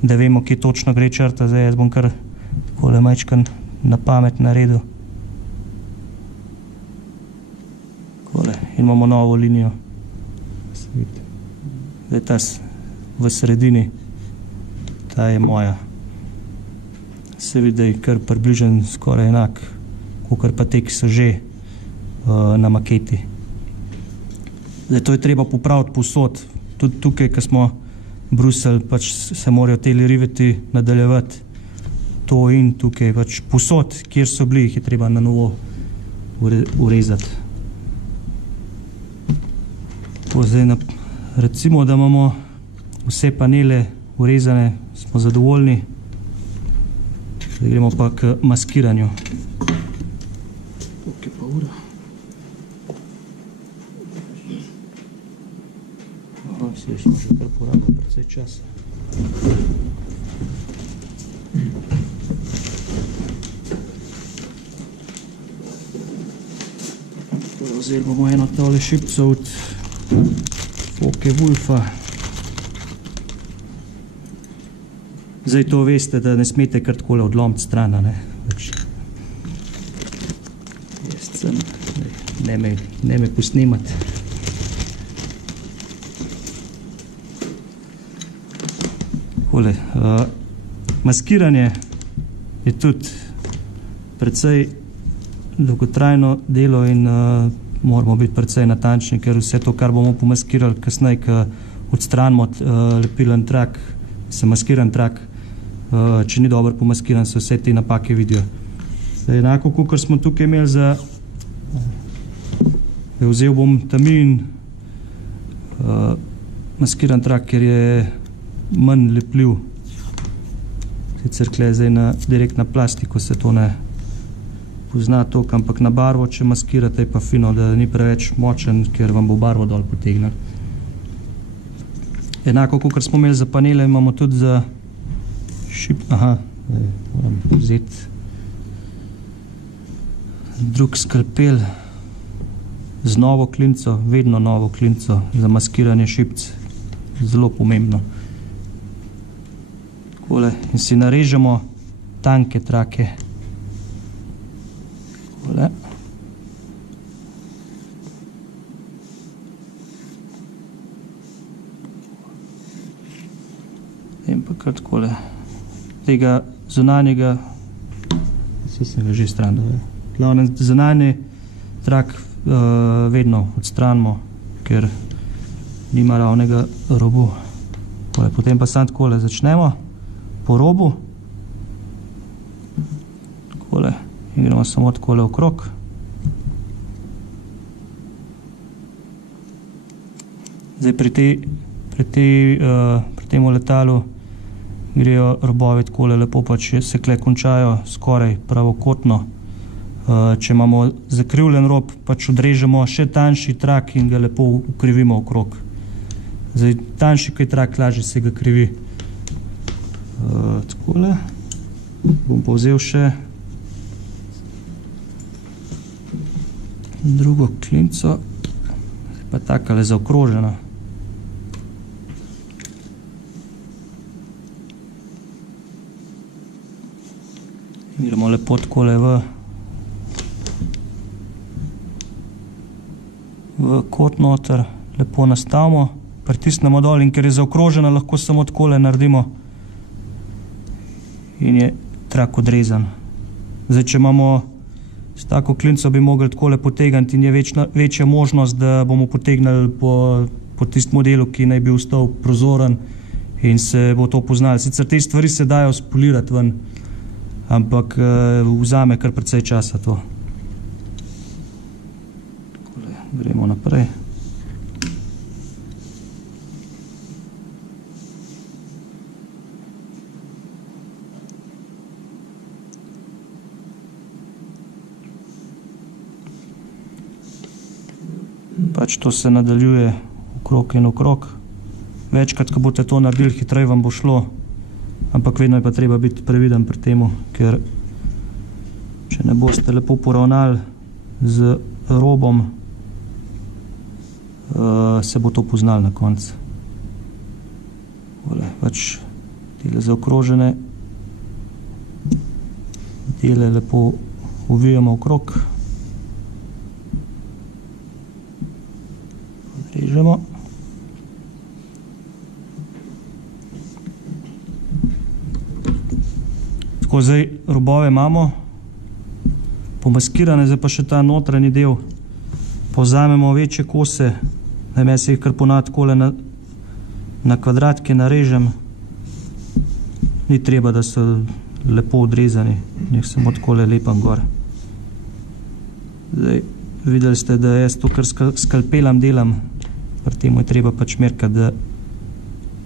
da vemo, kje točno gre črta. Zdaj jaz bom kar takole majčkan na pamet naredil. Takole. In imamo novo linijo. Zdaj ta v sredini, ta je moja. Se vidi, da je kar približen skoraj enak, kakor pa te, ki so že na maketi. Zdaj to je treba popraviti povsod. Tudi tukaj, ko smo brusili, pač se morajo teli riveti nadaljevati. To in tukaj, pač povsod, kjer so bili, jih je treba na novo urezati. Zdaj, recimo, da imamo vse panele urezane, smo zadovoljni. Zdaj gremo pa k maskiranju. Tukaj pa ura. Vsi smo že kar porabili precej časa. Vzeli bomo eno tole šipco od Focke-Wulfa. Zdaj to veste, da ne smete kar takole odlomiti strana. Jaz sem, ne me posnemati. Takole, maskiranje je tudi precej dolgotrajno delo in moramo biti precej natančni, ker vse to, kar bomo pomaskirali kasneje, ko odstranimo lepilen trak, se maskiran trak, če ni dobro pomaskiran, se vse te napake vidijo. Zdaj, enako, kakor smo tukaj imeli za... Vzel bom tamin maskiran trak, ker je manj lepljiv. Sicer tukaj je zdaj direkt na plastiko, se to ne pozna toliko, ampak na barvo, če maskirate, je pa fino, da ni preveč močen, ker vam bo barvo dol potegnil. Enako, kakor smo imeli za panele, imamo tudi za moram vzeti drug skalpel. z novo klinco, vedno novo klinco za maskiranje šipc. Zelo pomembno. Takole. In si narežemo tanke trake. Takole. In pa kar takole. Tega zunanjega, vse sem ga že stran dal. Glavnem, zunanji trak vedno odstranimo, ker nima ravnega robu. Takole. Potem pa samo takole začnemo po robu. Takole. In gremo samo takole okrog. Zdaj pri tem letalu grejo robovi takole lepo, pač se kle končajo skoraj pravokotno. Če imamo zakrivljen rob, pač odrežemo še tanjši trak in ga lepo ukrivimo okrog. Zdaj, tanjši, ko je trak, lažje se ga krivi. Takole. Bom povzel še drugo klinco, pa takale zaokrožena. Gremo lepo takole v kot noter, lepo nastavimo, pritisnemo dol in ker je zaokrožena, lahko samo takole naredimo in je trak odrezan. Zdaj, če imamo s tako klinco, bi mogli takole potegniti in je večja možnost, da bomo potegnili po tistem modelu, ki naj bi ostal prozoren in se bo to poznali. Sicer te stvari se dajo spolirati ven, ampak vzame kar precej časa to. Gremo naprej. Pač to se nadaljuje okrog in okrog. Večkrat, ko boste to naredili, hitreje vam bo šlo, ampak vedno je pa treba biti previden pri temu, ker če ne boste lepo poravnali z robom, se bo to poznal na koncu. Pač tele zaokrožene dele lepo uvijemo okrog, odrežemo. Tako, zdaj robove imamo pomaskirane, zdaj pa še ta notranji del. Povzamemo večje kose, najme se jih kar ponad takole na kvadratke narežem. Ni treba, da so lepo odrezani, njih samo takole lepam gor. Zdaj, videli ste, da jaz to kar skalpelom delam, pri temu je treba pač merkati, da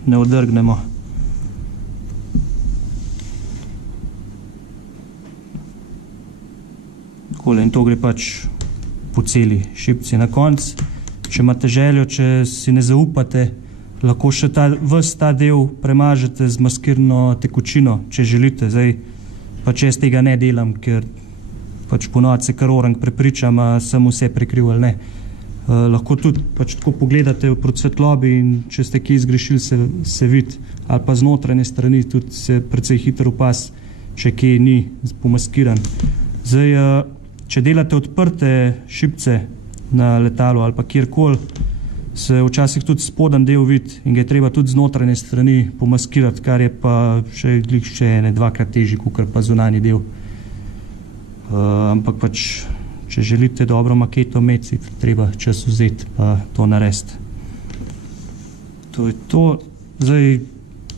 ne odrgnemo. Takole, in to gre pač po celi šipci. Na koncu, če imate željo, če si ne zaupate, lahko še ves ta del premažete z maskirno tekočino, če želite. Zdaj, pač jaz tega ne delam, ker pač ponovadi se kar orang prepričam, a sem vse prekril ali ne. Lahko tudi pač tako pogledate proti svetlobi in če ste kje zgrešili, se vidi, ali pa z notranje strani tudi se precej hitro opaz, če kje ni pomaskiran. Zdaj, če delate odprte šipce na letalu ali pa kjerkoli, se včasih tudi spoden del vidi in ga je treba tudi z notranje strani pomaskirati, kar je pa še dvakrat težji, kakor pa zunanji del. Ampak pač, če želite dobro maketo imeti, si treba čas vzeti pa to narediti. To je to. Zdaj,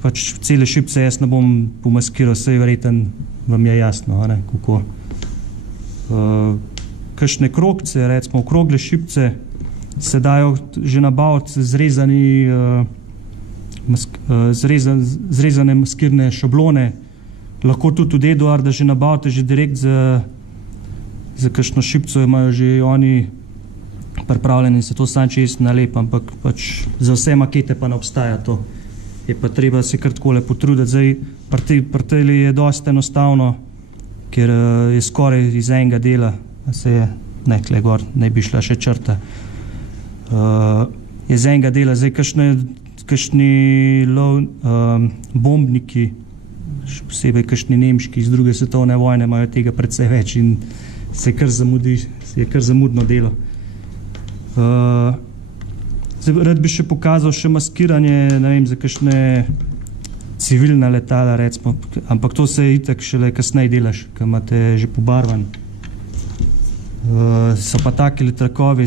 pač cele šipce jaz ne bom pomaskiral, saj verjetno vam je jasno, kako. Kakšne krogce, recimo okrogle šipce, se dajo že nabaviti zrezane maskirne šablone. Lahko tudi v Eduard, da že nabavite že direkt za kakšno šipco, imajo že oni pripravljeni in se to sam čez nalep, ampak pač za vse makete pa ne obstaja to. Je pa treba se kar takole potruditi. Zdaj, pri teli je dosti enostavno, ker je skoraj iz enega dela, se je ne, tle gor ne bi šla še črta. Je z enega dela, zdaj kakšni bombniki, še posebej kakšni nemški iz druge svetovne vojne imajo tega precej več in se je kar zamudno delo. Rad bi še pokazal še maskiranje, ne vem, za kakšne civilna letala, recimo, ampak to se itak šele kasneje delaš, ko imate že pobarvan. So pa taki trakovi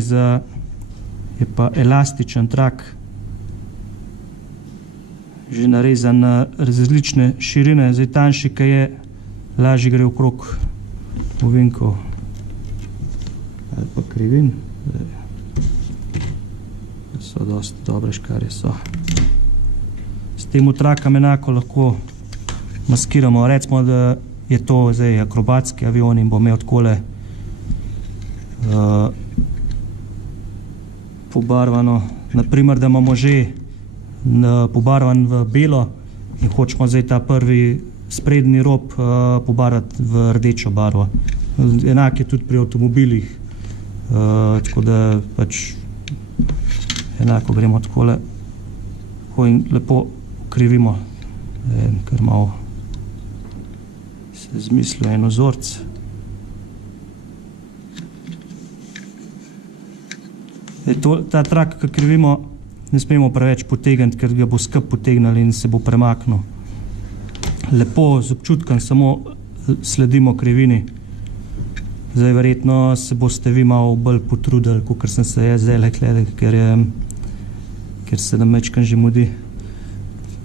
je pa elastičen trak, že narezan na različne širine, zdaj tanjši, ki je, lažje gre okrog ovinkov ali pa krivin. So dosti dobre škarje so. S tem trakam enako lahko maskiramo, recimo, da je to zdaj akrobatski avion in bo imel takole pobarvano, naprimer, da imamo že pobarvan v belo in hočemo zdaj ta prvi sprednji rob pobarvati v rdečo barvo. Enak je tudi pri avtomobilih, tako da pač enako gremo takole in lepo ukrivimo, kar malo se zmislil en vzorc. Ta trak, ki krivimo, ne smemo preveč potegniti, ker ga bo skup potegnili in se bo premaknil. Lepo, z občutkom, samo sledimo krivini. Zdaj verjetno se boste vi malo bolj potrudili, kakor sem se jaz zdaj lekle, ker se nam mečkam že mudi.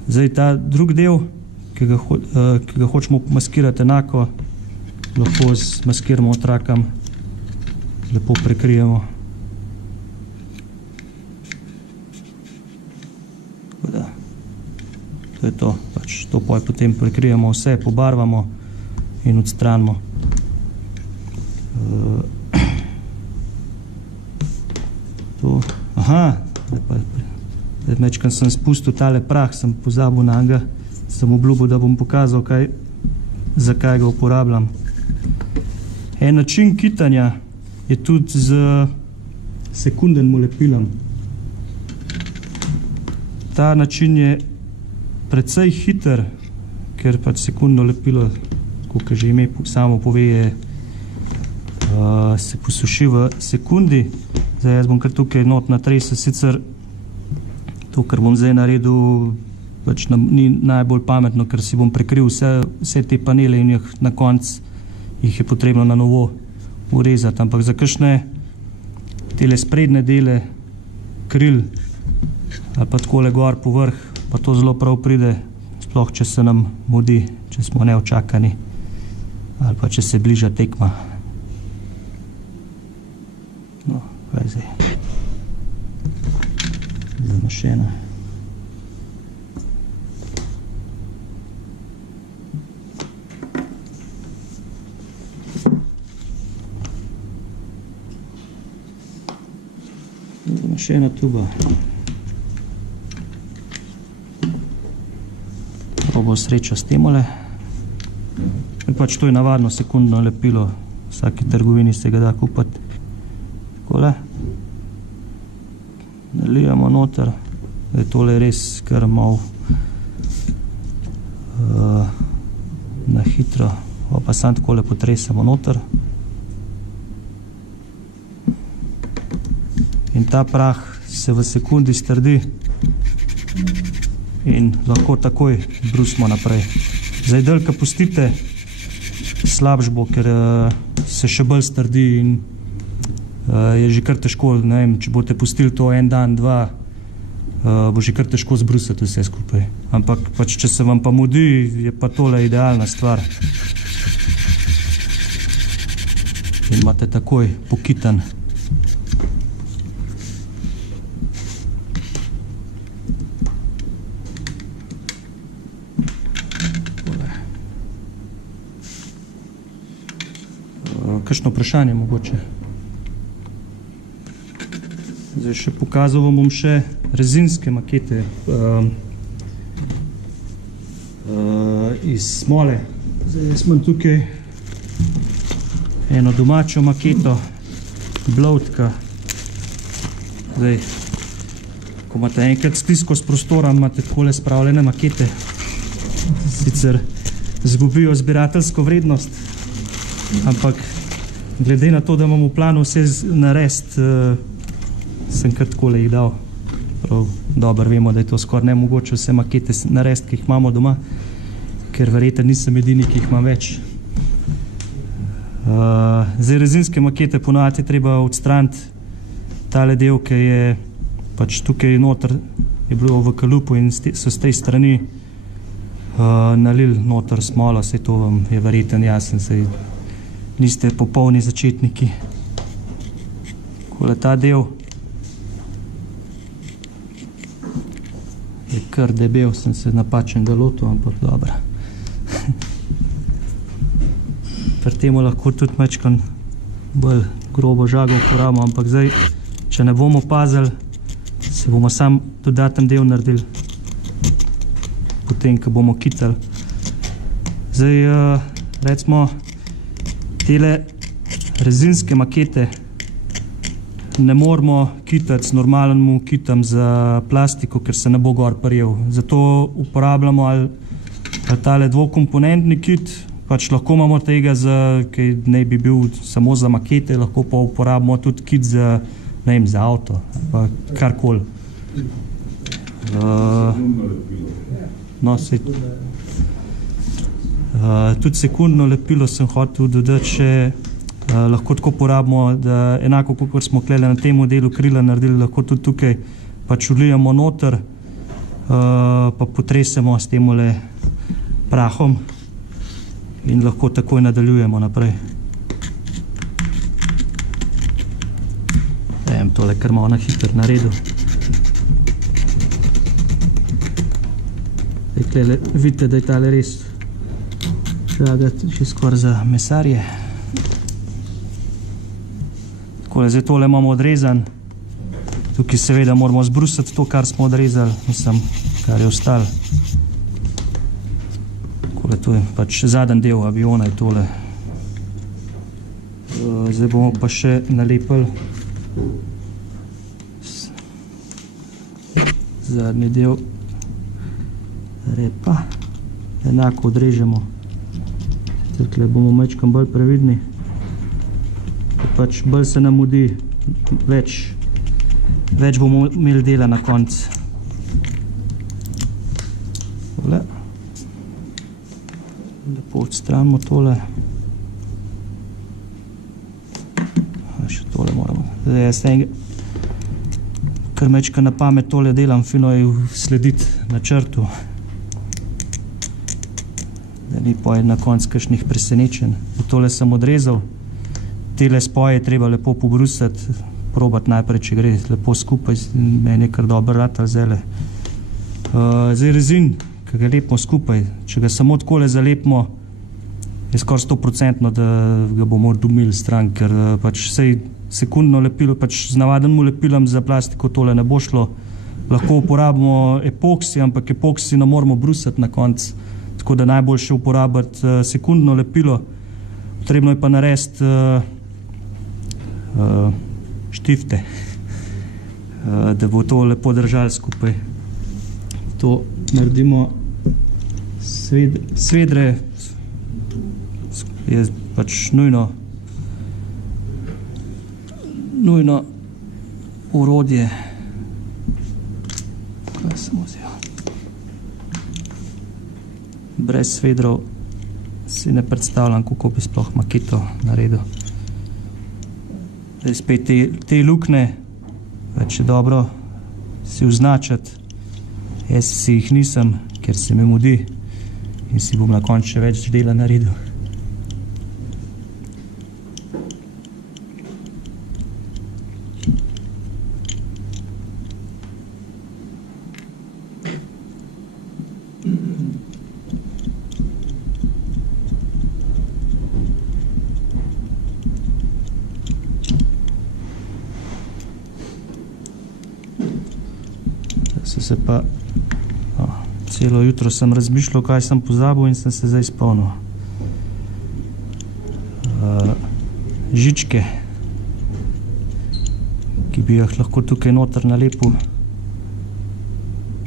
Zdaj ta drug del, ki ga hočemo maskirati enako, lahko zmaskiramo trakam, lepo prekrijemo. To je to, pač to potem prekrijemo vse, pobarvamo in odstranimo. Mečkam sem spustil tale prah, sem pozabil na njega, sem obljubil, da bom pokazal, zakaj ga uporabljam. En način kitanja je tudi z sekundenim lepilom. Ta način je precej hiter, ker pač sekundno lepilo, kot že ime samo pove, se posuši v sekundi. Zdaj jaz bom kar tukaj not natresel, sicer to, kar bom zdaj naredil, pač ni najbolj pametno, ker si bom prekril vse te panele in na koncu jih je potrebno na novo urezati, ampak za kakšne tele sprednje dele kril ali pa takole gor po vrh, pa to zelo prav pride, sploh če se nam mudi, če smo neočakani ali pa če se bliža tekma. No, kaj zdaj? Zamašena. Zamašena tuba. Bo sreča s temole. Pač to je navadno sekundno lepilo, v vsaki trgovini se ga da kupiti. Takole. Nalijamo noter, da je tole res kar malo na hitro, pa sam takole potresamo noter. In ta prah se v sekundi strdi in lahko takoj brusimo naprej. Zdaj delka pustite, slabš bo, ker se še bolj strdi in je že kar težko, ne vem, če boste pustili to en dan, dva, bo že kar težko zbrusiti vse skupaj. Ampak pač, če se vam pa mudi, je pa tole idealna stvar. In imate takoj pokitan. Kakšno vprašanje mogoče? Zdaj še pokazal vam bom še rezinske makete iz smole. Zdaj jaz imam tukaj eno domačo maketo, blovtka. Zdaj, ko imate enkrat stisko s prostorom, imate takole spravljene makete. Sicer zgubijo zbirateljsko vrednost, ampak glede na to, da imam v planu vse narediti, sem kar takole jih dal. Prav dobro vemo, da je to skoraj nemogoče vse makete narediti, ki jih imamo doma, ker verjetno nisem edini, ki jih imam več. Zdaj, rezinske makete ponavadi treba odstraniti tale del, ki je pač tukaj noter, je bilo v kalupu in so z tej strani nalili noter smolo, saj to vam je verjetno jasen, saj niste popolni začetniki. Takole ta del je kar debel, sem se napačen ga lotil, ampak dobro. Pri temu lahko tudi mečkan bolj grobo žago uporabimo, ampak zdaj, če ne bomo pazili, se bomo sam dodaten del naredili, potem, ko bomo kitali. Zdaj, recimo, tele rezinske makete ne moramo kitati z normalnim kitam za plastiko, ker se ne bo gor prijel. Zato uporabljamo ali tale dvokomponentni kit, pač lahko imamo tega, ki naj bi bil samo za makete, lahko pa uporabimo tudi kit za, ne vem, za avto, pa karkoli. No, sej, tudi sekundno lepilo sem hotel dodati še, lahko tako porabimo, da enako, kot smo klele na tem delu krila naredili, lahko tudi tukaj pač vlijemo noter, pa potresemo s temole prahom in lahko takoj nadaljujemo naprej. Dajem tole kar malo na hiter naredil. Vidite, da je tale res žagati še skoraj za mesarje. Takole, zdaj tole imamo odrezan. Tukaj seveda moramo zbrusiti to, kar smo odrezali, mislim, kar je ostalo. To je pač zadnji del aviona je tole. Zdaj bomo pa še nalepili zadnji del repa. Enako odrežemo. Tukaj bomo mečkam bolj previdni. Pač bolj se nam mudi, več bomo imeli dela na koncu. Tole. Lepo odstranimo tole. Še tole moramo. Zdaj, jaz kar mečka na pamet tole delam, fino je slediti načrtu. Da ni pa na koncu kakšnih presenečenj. Tole sem odrezal. Tele spoje je treba lepo pobrusati, probati najprej, če gre lepo skupaj, meni je kar dobro ratal zele. Zdaj rezin, ki ga lepimo skupaj, če ga samo takole zalepimo, je skoraj 100%, da ga bomo dumili stran, ker pač sej sekundno lepilo, pač z navadenmu lepilom za plastiko tole ne bo šlo. Lahko uporabimo epoksi, ampak epoksi ne moramo brusati na koncu, tako da najboljše uporabiti sekundno lepilo. Potrebno je pa narediti štifte, da bo to lepo držalo skupaj. To naredimo svedre, je pač nujno orodje. Kaj sem vzel? Brez svedrov si ne predstavljam, kako bi sploh maketo naredil. Zdaj spet te lukne, več je dobro si označiti. Jaz si jih nisem, ker se mi mudi in si bom na koncu še več dela naredil. Se pa celo jutro sem razmišljal, kaj sem pozabil in sem se zdaj spomnil. Žičke. ki bi jih lahko tukaj noter nalepil,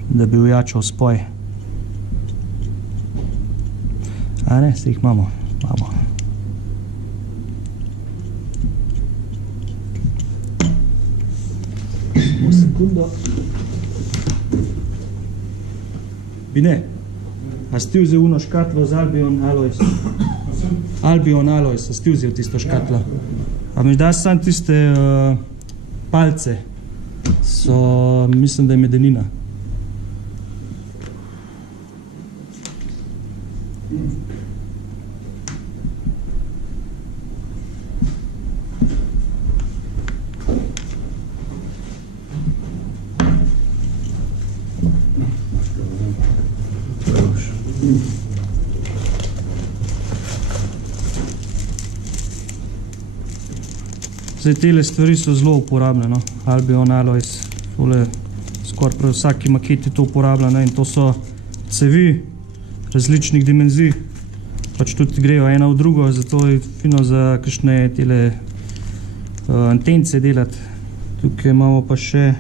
da bi ojačal spoj. A ne, se jih imamo. Samo sekundo. Bine, a si ti vzel uno škatlo z Albion Alloys? Albion Alloys, a si ti vzel tisto škatlo? A mi daš sam tiste palce, so, mislim, da je medenina. Zdaj, tele stvari so zelo uporabne, no? Albion Alloys, tole skoraj prav vsaki maketi to uporablja, ne? In to so cevi različnih dimenzij, pač tudi grejo ena v drugo, zato je fino za kakšne tele antence delati. Tukaj imamo pa še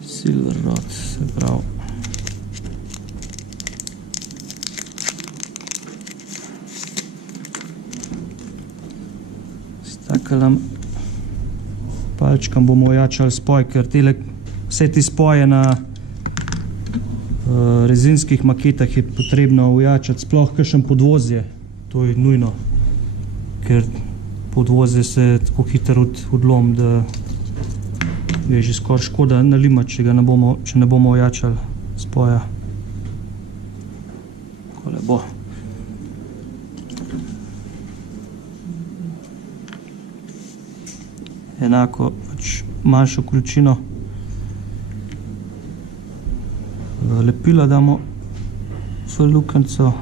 silver rod, se pravi. Takelam palčkam bomo ojačali spoj, ker vse te spoje na rezinskih maketah je potrebno ojačati, sploh kakšen podvozje, to je nujno, ker podvozje se tako hitro odlom, da je že skoraj škoda nalimati, če ne bomo ojačali spoja. Takole bo. Enako pač manjšo količino lepila damo v lukenco.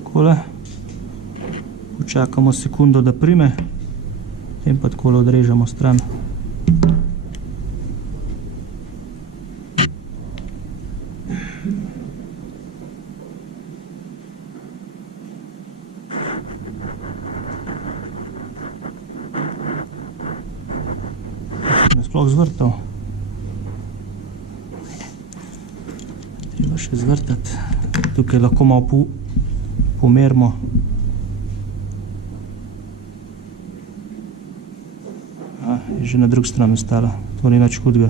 Takole. Počakamo sekundo, da prime, potem pa takole odrežemo stran. Sploh zvrtal. Treba še zvrtati. Tukaj lahko malo pomerimo. Je že na drugi strani ostala. To ni nič hudega.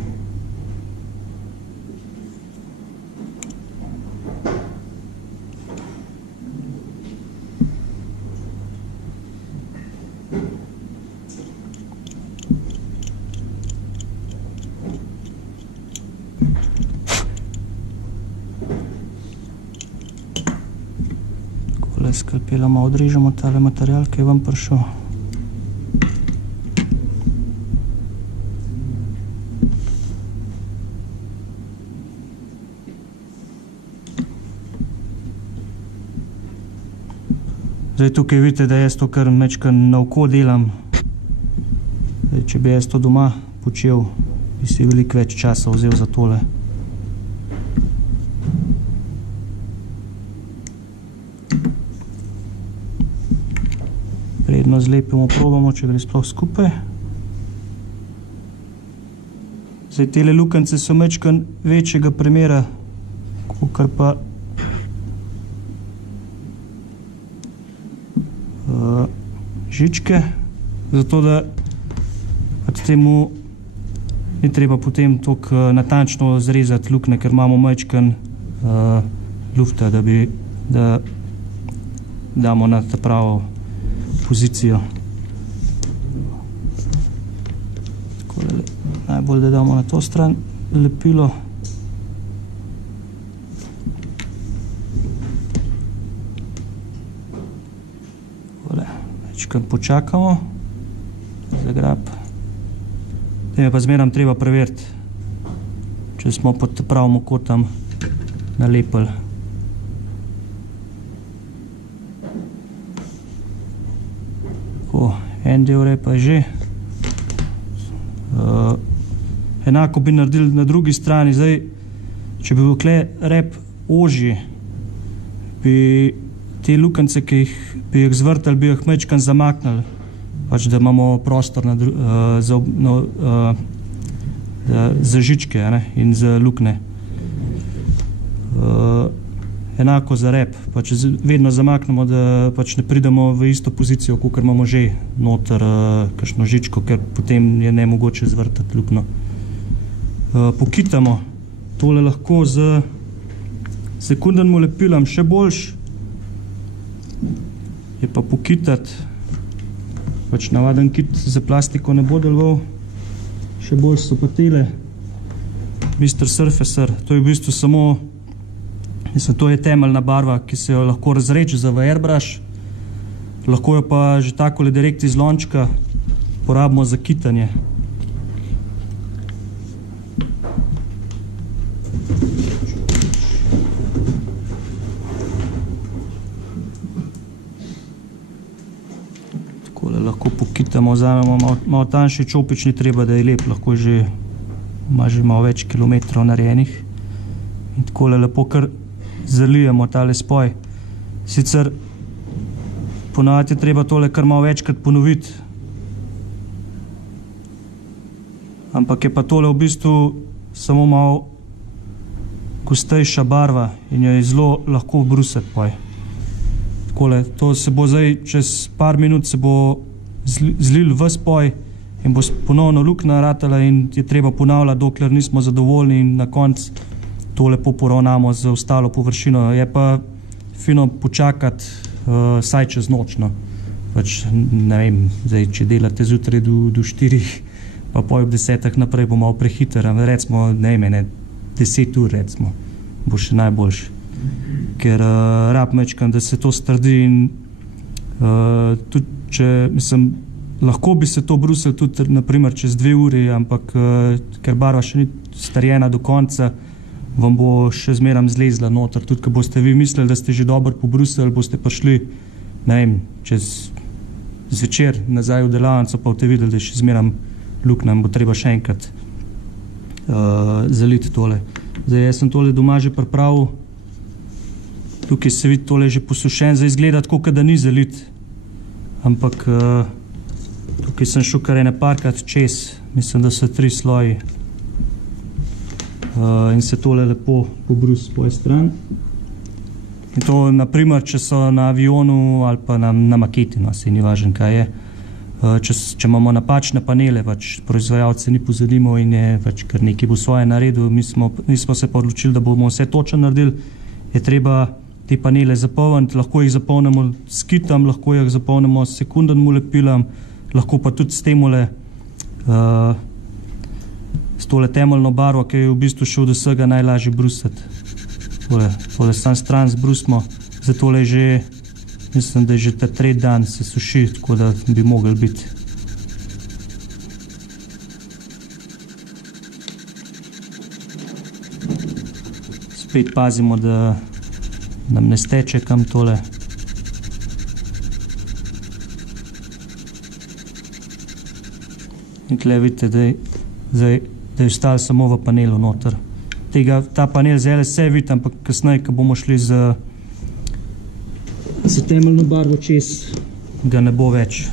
Skalpeloma odrežemo tale material, ki je vam prišel. Zdaj tukaj vidite, da jaz to kar mečkam na oko delam. Zdaj, če bi jaz to doma počel, bi si veliko več časa vzel za tole. Predno zlepimo, probamo, če gre sploh skupaj. Zdaj, tele lukence so mečkan večjega premera, kakor pa žičke, zato da temu ni treba potem toliko natančno zrezati lukne, ker imamo mečkan lufta, da damo na ta pravo pozicijo. Takole, najbolj, da damo na to stran lepilo. Takole, večkrat počakamo, zagrab. Tem je pa zmeram treba preveriti, če smo pod pravim kotom nalepili. En del repa je že. Enako bi naredili na drugi strani. Zdaj, če bi bil kle rep ožji, bi te lukence, ki bi jih zvrtali, bi jih majčkeno zamaknili, pač da imamo prostor za žičke in za lukne. Enako za rep, pač vedno zamaknemo, da pač ne pridemo v isto pozicijo, kakor imamo že noter kakšno žičko, ker potem je nemogoče zvrtati lukno. Pokitamo tole lahko z sekundnim lepilom še boljš, je pa pokitati, pač navaden kit za plastiko ne bo deloval, še bolj so pa tele Mr. Surfacer, to je v bistvu samo, mislim, to je temeljna barva, ki se jo lahko razreče za v airbrush, lahko jo pa že takole direkt iz lončka porabimo za kitanje. Lahko pokitamo, vzamemo malo tanjši čopič, ni treba, da je lep, lahko ima že malo več kilometrov narejenih in takole lepo kar zalijemo tale spoj. Sicer ponavadi je treba tole kar malo večkrat ponoviti, ampak je pa tole v bistvu samo malo gostejša barva in jo je zelo lahko brusati poj. Takole, to se bo zdaj, čez par minut se bo zlil v spoj in bo ponovno luknja ratala in je treba ponavljati, dokler nismo zadovoljni in na koncu to lepo poravnamo z ostalo površino. Je pa fino počakati saj čez noč, no. Pač ne vem, zdaj, če delate zjutraj do 4, pa pol ob 10 naprej bo malo prehiter, recimo, ne vem, 10 ur recimo, bo še najboljši. Ker rab mečkam, da se to strdi in tudi, če, mislim, lahko bi se to brusilo tudi, naprimer, čez 2 uri, ampak ker barva še ni starjena do konca, vam bo še zmeram zlezla noter. Tudi, ko boste vi mislili, da ste že dobro pobrusili, boste pa šli, ne vem, čez zvečer nazaj v delavnico, pa boste videli, da je še zmeram luknja in bo treba še enkrat zaliti tole. Zdaj, jaz sem tole doma že pripravil, tukaj se vidi tole že posušen, zdaj izgleda tako, da ni zalit, ampak tukaj sem šel kar ene parkrat čez, mislim, da so 3 sloji in se tole lepo pobrusi po stran. In to, naprimer, če so na avionu ali pa na maketi, no, se ni važno, kaj je, če imamo napačne panele, pač proizvajalce ni pozadimo in je pač kar nekaj bo svoje naredil, mi smo se pa odločili, da bomo vse točno naredili, je treba te panele zapolniti, lahko jih zapolnimo s kitom, lahko jih zapolnimo s sekundnim lepilom, lahko pa tudi s temole, s tole temeljno barvo, ki je v bistvu še od vsega najlažje brusati. Tole sam stran zbrusimo, za tole že, mislim, da je že ta 3 dan se suši, tako da bi mogli biti. Spet pazimo, da nam ne steče kam tole. In tukaj vidite, da je ostalo samo v panelu noter. Ta panel zdaj se vidi, ampak kasneje, ko bomo šli za temeljno barvo čez, ga ne bo več.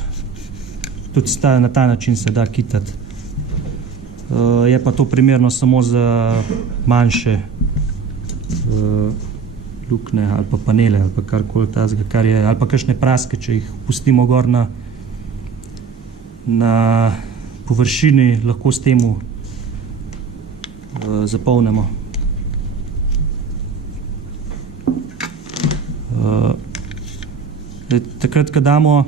Tudi na ta način se da kitati. Je pa to primerno samo za manjše lukne ali pa panele ali pa karkoli tazga, kar je, ali pa kakšne praske, če jih pustimo gor na površini, lahko s temu zapolnimo. Takrat, ko damo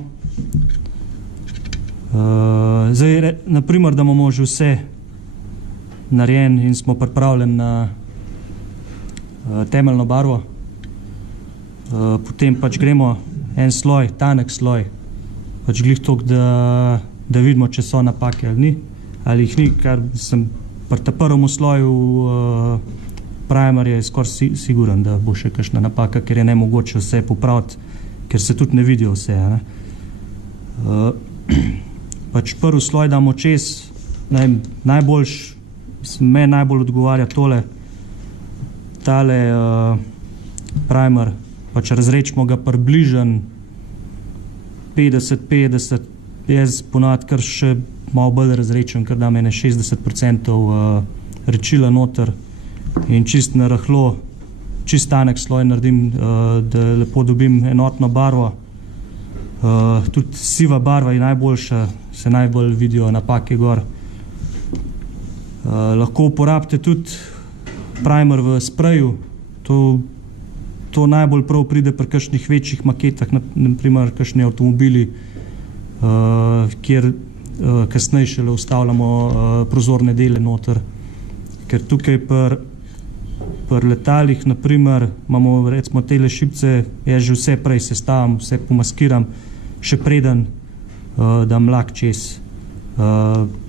zdaj, naprimer, da imamo že vse narejen in smo pripravljeni na temeljno barvo, potem pač gremo en sloj, tanek sloj, pač glih toliko, da vidimo, če so napake ali ni, ali jih ni, kar sem pri ta prvem sloju primer je skoraj siguren, da bo še kakšna napaka, ker je nemogoče vse popraviti, ker se tudi ne vidijo vse. Pač prvi sloj damo čez, najboljš, meni najbolj odgovarja tale primer pač razrečimo ga približen 50-50, jaz ponad kar še malo bolj razrečen, ker dam ene 60% rečila noter in čist na rahlo, čist tanek sloj naredim, da lepo dobim enotno barvo. Tudi siva barva je najboljša, se najbolj vidijo napake gor. Lahko uporabite tudi primer v spreju, to najbolj prav pride pri kakšnih večjih maketah, naprimer kakšni avtomobili, kjer kasneje šele ustavljamo prozorne dele noter. Ker tukaj pri letalih, naprimer, imamo recimo tele šipce, jaz že vse prej sestavim, vse pomaskiram, še preden dam lak čez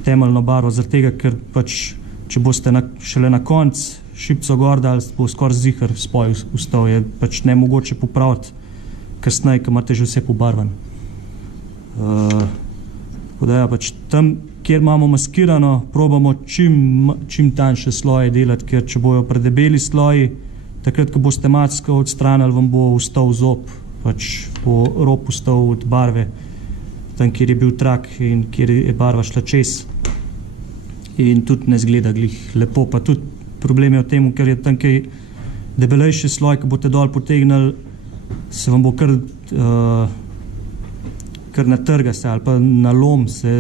temeljno barvo, zaradi tega, ker pač, če boste šele na konc šipco gor dali, bo skoraj ziher spoj ustal, je pač nemogoče popraviti kasneje, ko imate že vse pobarvan. Tako da ja, pač tam, kjer imamo maskirano, probamo čim tanjše sloje delati, ker če bojo predebeli sloji, takrat, ko boste masko odstranili, vam bo ustal zob, pač bo rob ustal od barve, tam, kjer je bil trak in kjer je barva šla čez. In tudi ne zgleda glih lepo, pa tudi problem je v tem, ker je tam kaj debelejši sloj, ko boste dol potegnili, se vam bo kar natrga se ali pa nalom se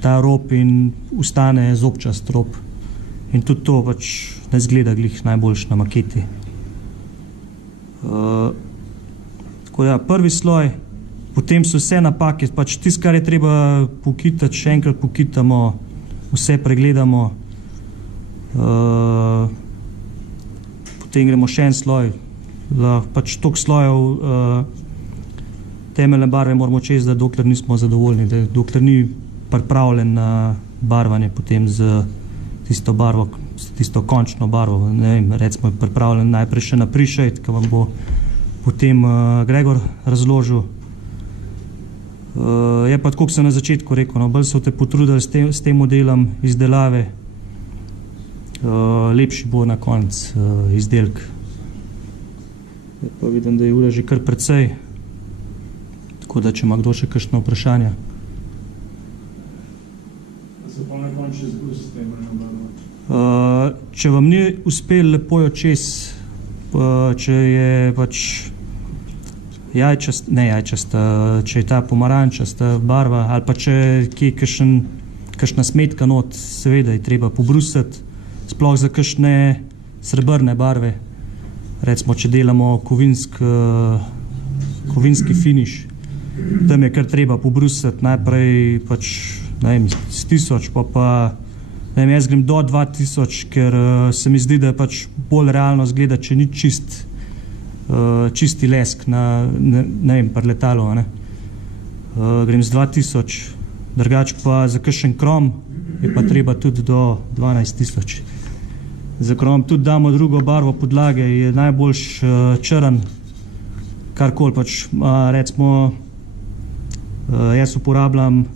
ta rob in ustane zobčast rob. In tudi to pač ne zgleda glih najboljš na maketi. Tako da, prvi sloj, potem so vse napake, pač tisto, kar je treba pokitati, še enkrat pokitamo, vse pregledamo, potem gremo še en sloj, pač toliko slojev temeljne barve moramo čez, da dokler nismo zadovoljni, da dokler ni pripravljen na barvanje potem z tisto barvo, s tisto končno barvo, ne vem, recimo je pripravljen najprej še na pre-shade, ki vam bo potem Gregor razložil. Je pa tako, kot sem na začetku rekel, no, bolj so te potrudili s tem modelom izdelave, lepši bo na konc izdelk. Pa vidim, da je ura že kar precej, tako da če ima kdo še kakšno vprašanje. Se pa na konč še zbrus s temeljno barvo? Če vam ni uspel lepo jo čez, če je pač jajčasta, če je ta pomarančasta barva, ali pa če je kakšna smetka not, seveda je treba pobrusiti, sploh za kakšne srebrne barve. Recimo, če delamo kovinski finiš, tam je kar treba pobrusiti, najprej pač, ne vem, s 1000, pa ne vem, jaz grem do 2000, ker se mi zdi, da pač bolj realno zgleda, če ni čisti lesk na, ne vem, pri letalu, ne. Grem z 2000, drugač pa za kakšen krom je pa treba tudi do 12000. Za krom tudi damo drugo barvo podlage, je najboljš črn, karkoli pač, recimo, jaz uporabljam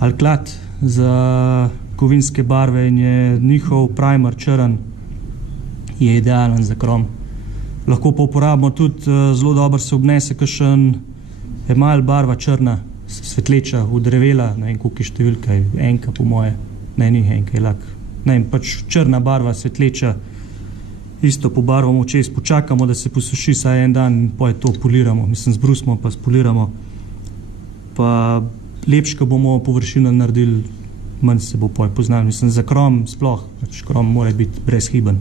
alklat za kovinske barve in je njihov primer črn, je idealen za krom. Lahko pa uporabimo tudi, zelo dobro se obnese kakšen emal barva črna, svetleča, udrevela, ne vem, koliko je številka, enka po moje, ne, ni enka, je lak. Ne vem, pač črna barva, svetleča, isto pobarvamo čez, počakamo, da se posuši saj en dan in potem to poliramo, mislim, zbrusimo pa spoliramo, pa lepško bomo površino naredili, manj se bo potem poznal, mislim, za krom sploh, pač krom mora biti brezhiben.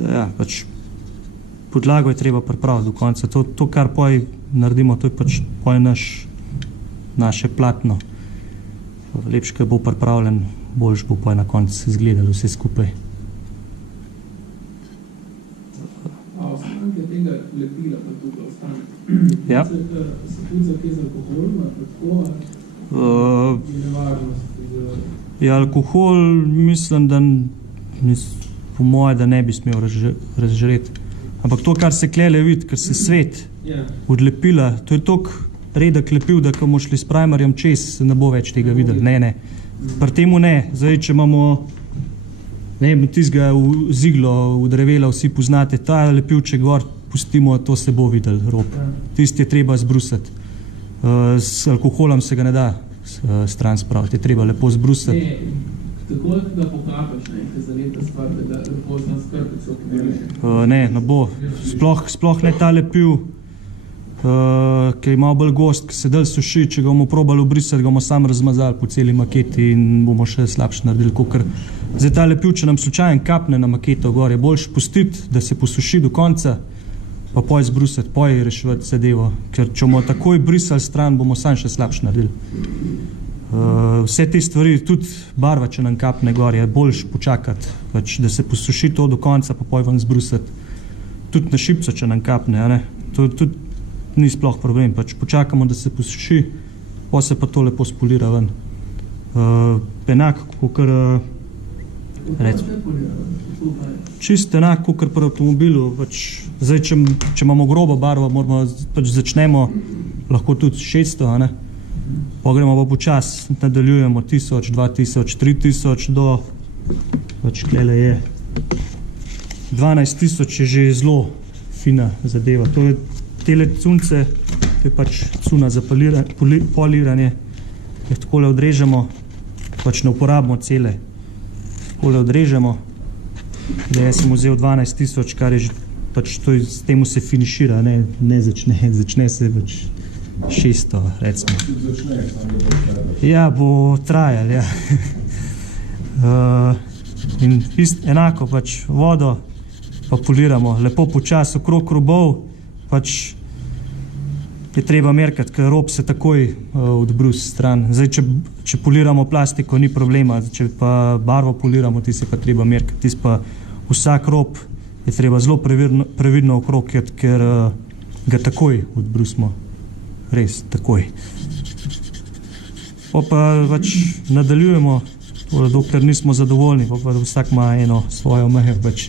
Ja, pač podlago je treba pripraviti do konca. To kar potem naredimo, to je pač potem naše platno. Lepško bo pripravljen, boljš bo potem na koncu izgledalo vse skupaj. A ostanke tega lepila pa tukaj ostane? Ja. Se tudi za kaj z alkoholom, tako, je nevarnost? Ja, alkohol mislim, da po moje, da ne bi smel razžreti. Ampak to, kar se klele vidi, ker se svet odlepila, to je toliko redek lepil, da ko bomo šli s primerjem čez, ne bo več tega videli. Ne. Pri temu ne. Zdaj, če imamo Ne, tistega ziglo v drevela vsi poznate, ta lepilček gor pustimo, to se bo videl, rob. Tisti je treba zbrusati. S alkoholom se ga ne da stran spraviti, je treba lepo zbrusati. Takoj, ko ga pokapaš, nekaj zaveta stvar, da ga lepo znam skrpico pomeriš. Ne bo. Sploh ne ta lepil, ki je malo bolj gost, ki se del suši, če ga bomo probali obrisati, ga bomo sam razmazali po celi maketi in bomo še slabše naredili, kakor. Zdaj ta lepil, če nam slučajen kapne na maketo gor, je boljš pustiti, da se posuši do konca, pa poj zbrusati, poj reševati zadevo, ker če bomo takoj brisali stran, bomo sam še slabše naredili. Vse te stvari, tudi barva, če nam kapne gor, je boljš počakati, pač, da se posuši to do konca, pa poj ven zbrusati. Tudi na šipco, če nam kapne, ne? To tudi ni sploh problem, pač počakamo, da se posuši, pa se pa to lepo spolira ven. Enako, kakor čisto enako, kakor pri avtomobilu, pač, zdaj, če imamo grobo barvo, moramo, pač začnemo lahko tudi 600, ne? Pa gremo pa počas, nadaljujemo 1000, 2000, 3000 do, pač klele je 12000 je že zelo fina zadeva. To je tele cunce, to je pač cuna za poliranje, jih takole odrežemo, pač ne uporabimo cele, takole odrežemo, da jaz sem vzel 12000, kar je že, pač to je, s temu se finišira, ne začne se pač 600, recimo. Ja, bo trajal, ja. In enako, pač vodo pa poliramo, lepo počas okrog robov, pač je treba merkati, ker rob se takoj odbrus stran. Zdaj, če poliramo plastiko, ni problema, če pa barvo poliramo, ti se pa treba merkati. Tis pa vsak rob je treba zelo previdno okrog, ker ga takoj odbrusimo. Res, takoj. Pa pač nadaljujemo, dokler nismo zadovoljni, pa vsak ima eno svojo mejo, pač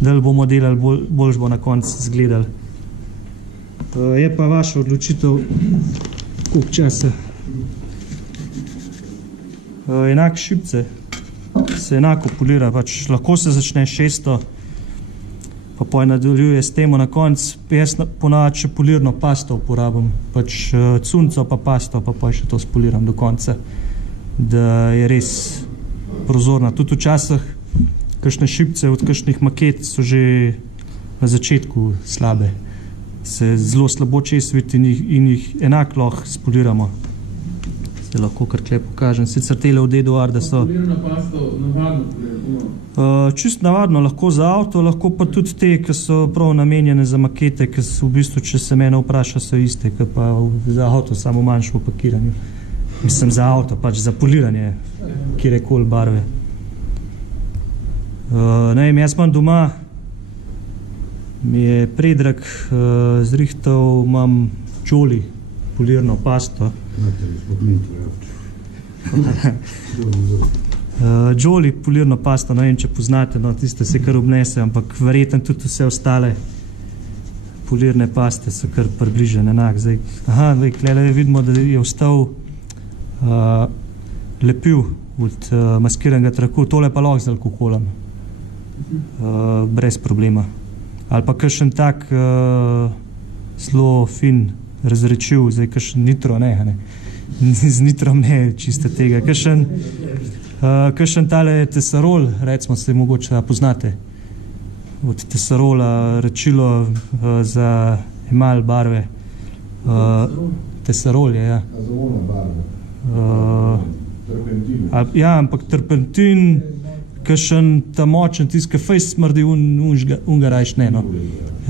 del bomo delali, boljš bo na koncu izgledali. Je pa vaša odločitev, koliko časa. Enako šipce se enako polira, pač lahko se začne 600, pa poj nadaljuje s temo na koncu. Jaz ponavadi še polirno pasto uporabim, pač cunco pa pasto, pa poj še to spoliram do konca, da je res prozorna. Tudi včasih kakšne šipce od kakšnih maket so že na začetku slabe. Se zelo slabo čez vidi in jih enako lahko spoliramo. Se lahko kar tukaj pokažem. Sicer tele v DDR, da so... Polirana pasto navadno polirano? Čist navadno, lahko za avto, lahko pa tudi te, ki so prav namenjene za makete, ki so v bistvu, če se mene vpraša, so iste, ki pa za avto samo manjšo v pakiranju. Mislim za avto, pač za poliranje kjerekoli barve. Ne vem, jaz imam doma, mi je Predrag zrihtal, imam Jolly polirno pasto. Jolly polirno pasto, ne vem, če poznate, no, tiste se kar obnese, ampak verjetno tudi vse ostale polirne paste so kar približene enak. Zdaj, klele vidimo, da je ostal lepil od maskiranega traku, tole pa lahko z alkoholom, brez problema. Ali pa kakšen tak zelo fin razrečiv, zdaj kakšen nitro, ne, z nitrom ne, čisto tega. Kakšen tale tesarol, recimo se mogoče poznate, od tesarola rečilo za emal barve. Tesarol je, ja. Ja, ampak terpentin, kakšen ta močen, tiska fejs smrdi, unga rajš ne, no.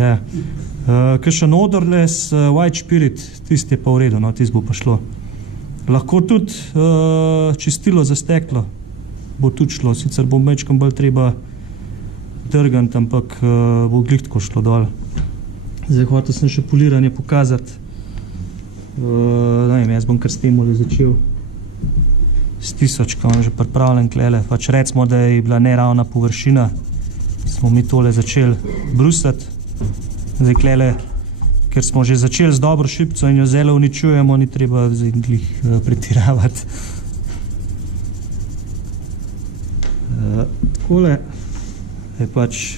Ja. Kakšen odorles, white spirit, tisti je pa v redu, no, tisti bo pa šlo. Lahko tudi čistilo za steklo bo tudi šlo, sicer bo mečkam bolj treba drgant, ampak bo glihtko šlo dol. Zdaj hotel sem še poliranje pokazati. Ne vem, jaz bom kar s temu začel. S 1000, ko imam že pripravljen klele. Pač recimo, da je bila neravna površina, smo mi tole začeli brusati. Zdaj klele, ker smo že začeli z dobro šipco in jo zelo uničujemo, ni treba glih pretiravati. Takole je pač,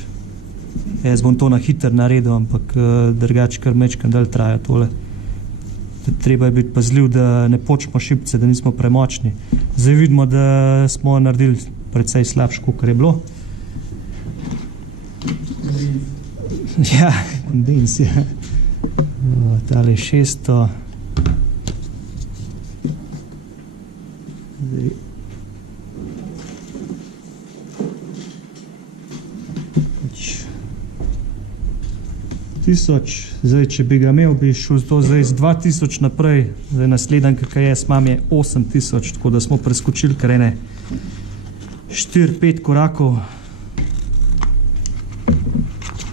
jaz bom to na hiter naredil, ampak drugače kar mečkam dalj traja tole. Treba je biti pazljiv, da ne počemo šibce, da nismo premočni. Zdaj vidimo, da smo naredili precej slabš, kakor je bilo. Ja, kondens, ja. Tale je 600. Zdaj, če bi ga imel, bi šel to zdaj z 2000 naprej, zdaj naslednji KKS imam je 8000, tako da smo preskočili kar ene 4-5 korakov.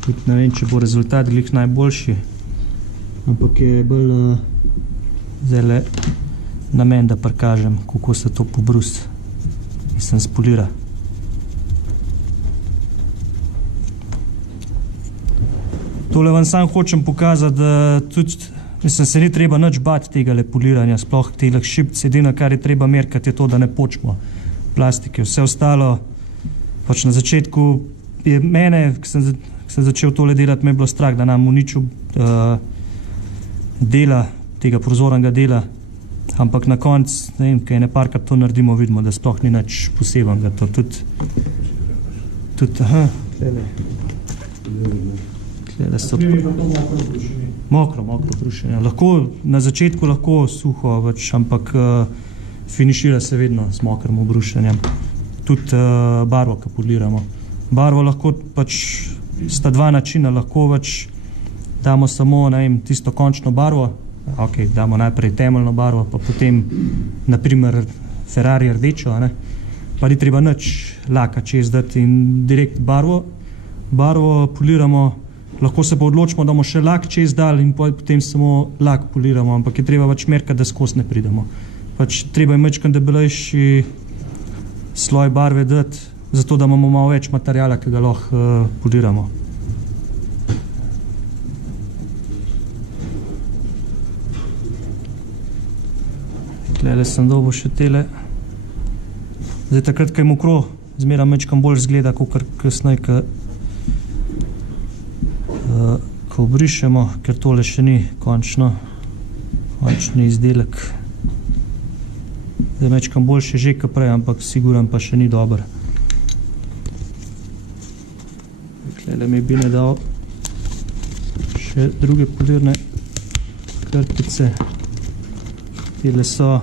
Tudi ne vem, če bo rezultat glih najboljši, ampak je bolj zdaj namen, da prikažem, kako se to pobrus, mislim, spolira. Tole vam sam hočem pokazati, da tudi, mislim, se ni treba nič bati tega poliranja, sploh teh šipc, edino, kar je treba merkati, je to, da ne počmo plastike. Vse ostalo, pač na začetku je mene, ko sem začel tole delati, me je bilo strah, da nam uničil dela, tega prozornega dela, ampak na koncu, ne vem, kaj ne parkrat to naredimo, vidimo, da sploh ni nič posebnega. To tudi, aha, tele. Mokro brušenje. Na začetku lahko suho, ampak finišira se vedno s mokrim brušenjem. Tudi barvo, ki poliramo. Barvo lahko pač sta dva načina, lahko pač damo samo, ne vem, tisto končno barvo, ok, damo najprej temeljno barvo, pa potem naprimer Ferrari rdečo, ne? Pa ni treba nič laka čez dati in direkt barvo poliramo. Lahko se pa odločimo, da bomo še lak čez dal in potem samo lak poliramo, ampak je treba pač merkati, da skozi ne pridemo. Pač treba je mečkam debelejši sloj barve dati, zato da imamo malo več materijala, ki ga lahko poliramo. Tlele sem dobil še tele. Zdaj takrat, ko je mokro, zmeraj mečkam bolj zgleda, kakor kasneje, ko obrišemo, ker tole še ni končni izdelek. Zdaj mečkam boljše že kot prej, ampak siguran pa še ni dober. Tole mi bi ne dal še druge polirne krpice. Tele so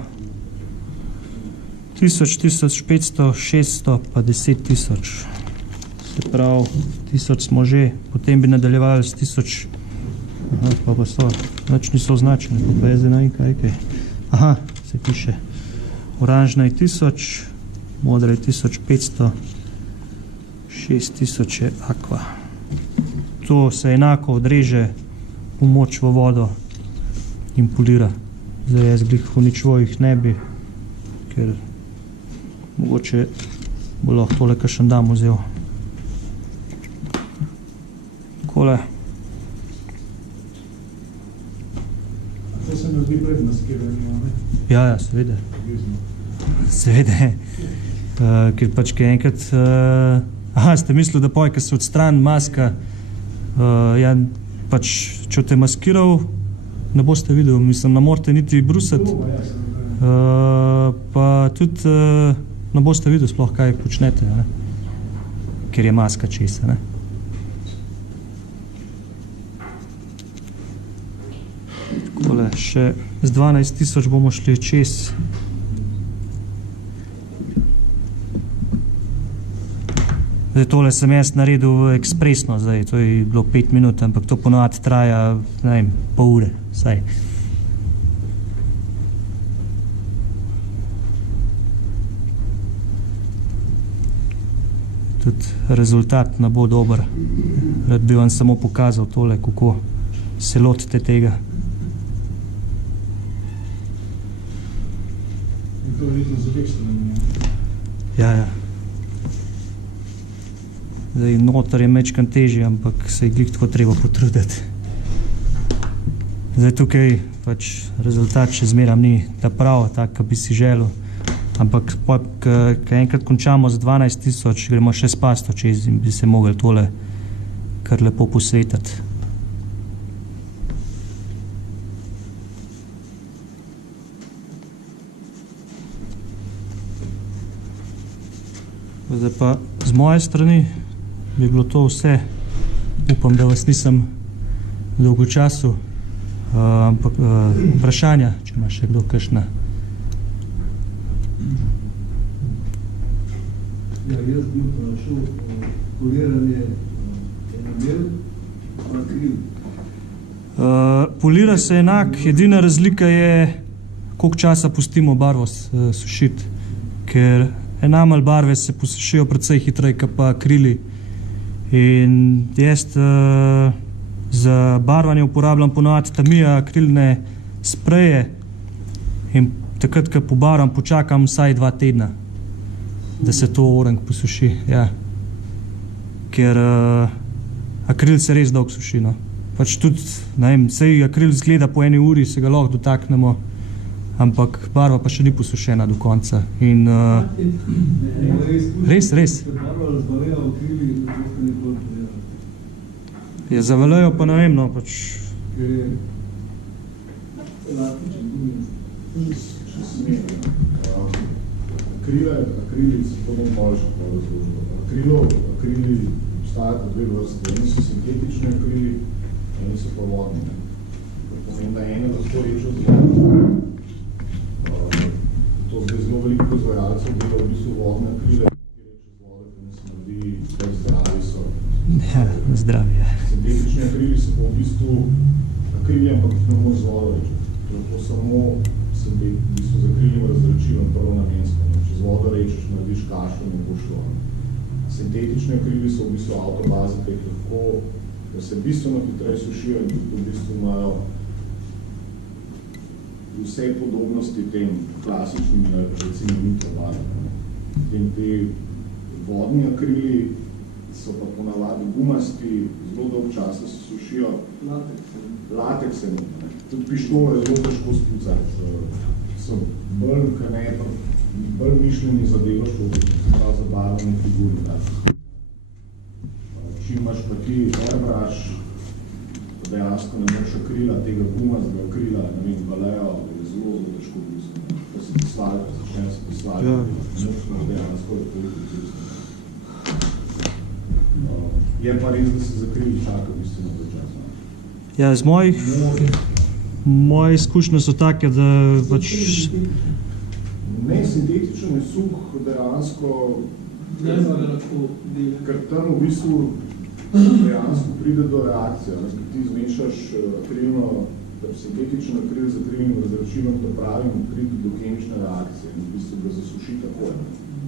1000, 1500, 600 pa 10 000. Se pravi, 1000 smo že, potem bi nadaljevali s 1000. Aha, pa so, nič niso označeni, pa je zdaj na kaj. Aha, se piše. Oranžna je 1000, modra je 1500, 6000 je aqua. To se enako odreže, pomoč v vodo in polira. Zdaj jaz glih uničeval jih ne bi, ker mogoče bo lahko tole kakšen dan vzel. Takole. To se ne zdi pred maskiranjem, ne? Ja, seveda. Seveda. Ker pač kaj enkrat... Aha, ste mislili, da poj, ko se odstrani maska, ja, pač, če te maskiral, ne boste videli, mislim, ne morate niti brusati, pa tudi ne boste videli sploh, kaj počnete, ne? Ker je maska česa, ne? Takole, še z 12 000 bomo šli čez. Zdaj, tole sem jaz naredil ekspresno, zdaj, to je bilo 5 minut, ampak to ponovadi traja, ne vem, pol ure, vsaj. Tudi rezultat ne bo dober. Rad bi vam samo pokazal tole, kako se lotite tega. In to je vidno z obeh strani. Ja. Zdaj, noter je mečkan težji, ampak se je glih tako treba potruditi. Zdaj, tukaj pač rezultat še zmeram ni ta prav, tak, ki bi si želel, Ampak ko enkrat končamo z 12.000, gremo še s pasto čez in bi se mogli tole kar lepo posvetiti. Zdaj pa z moje strani bi bilo to vse. Upam, da vas nisem dolgo času, ampak vprašanja, če ima še kdo kakšna. Ja, jaz bi vprašal poliranje enamel, akril. Polira se enak, edina razlika je, koliko časa pustimo barvo sušiti, ker enamel barve se posušijo precej hitreje, kot pa akrili. In jaz za barvanje uporabljam ponovadi Tamiya akrilne spreje in takrat, ko pobarvam, počakam vsaj 2 tedna, da se to orang posuši. Ja. Ker akril se res dolgo suši. No. Pač tudi, ne vem, sej akril zgleda po 1 uri, se ga lahko dotaknemo, ampak barva pa še ni posušena do konca. In res. Ja, zavalajo pa ne vem, no, pač. Akrili so to bom boljše razložilo. Akrili obstajajo 2 vrste. Eni so sintetični akrili, eni so pa vodni. Pomeni, da ene lahko rečo z vodno. To zdaj zelo veliko proizvajalcev dela v bistvu vodne akrile, ki reče z vode, ki ne smrdi, kaj zdravi so. Ja, zdravi, ja. Sintetični akrili so pa v bistvu akrili, ampak ne moraš z vodo reči. Lahko samo v bistvu z akrilnim razračilom prvo namensko. Če z vodo rečeš, narediš kašo, ne bo šlo. Sintetični akrili so v bistvu avtobaze, ki lahko, da se bistveno hitreje sušijo in tudi v bistvu imajo vse podobnosti tem klasičnim, recimo, mikrobarvam. Te vodni akrili so pa ponavadi gumasti, zelo dolgo časa se sušijo. Lateksem. Tudi pištole je zelo težko spucati. So bolj mišljeni za delo šlo, za barvanje figuri. Čim imaš pa ti airbrush, dejansko ne moreš akrila, tega gumastega akrila, ne vem, balejo, je zelo težko brusiti. Pa se poslali, začne se poslali, dejansko je toliko brusiti. Je pa res, da se z akrili čaka bistveno dolgo časa. Ja, z moje izkušnje so take, da pač... Ne, sintetičen je suh, dejansko, ker tam v bistvu dejansko pride do reakcije. Ti zmešaš akrilno, sintetičen akril z akrilnim razračilom, to pravim, pride do kemične reakcije in v bistvu ga zasuši takoj.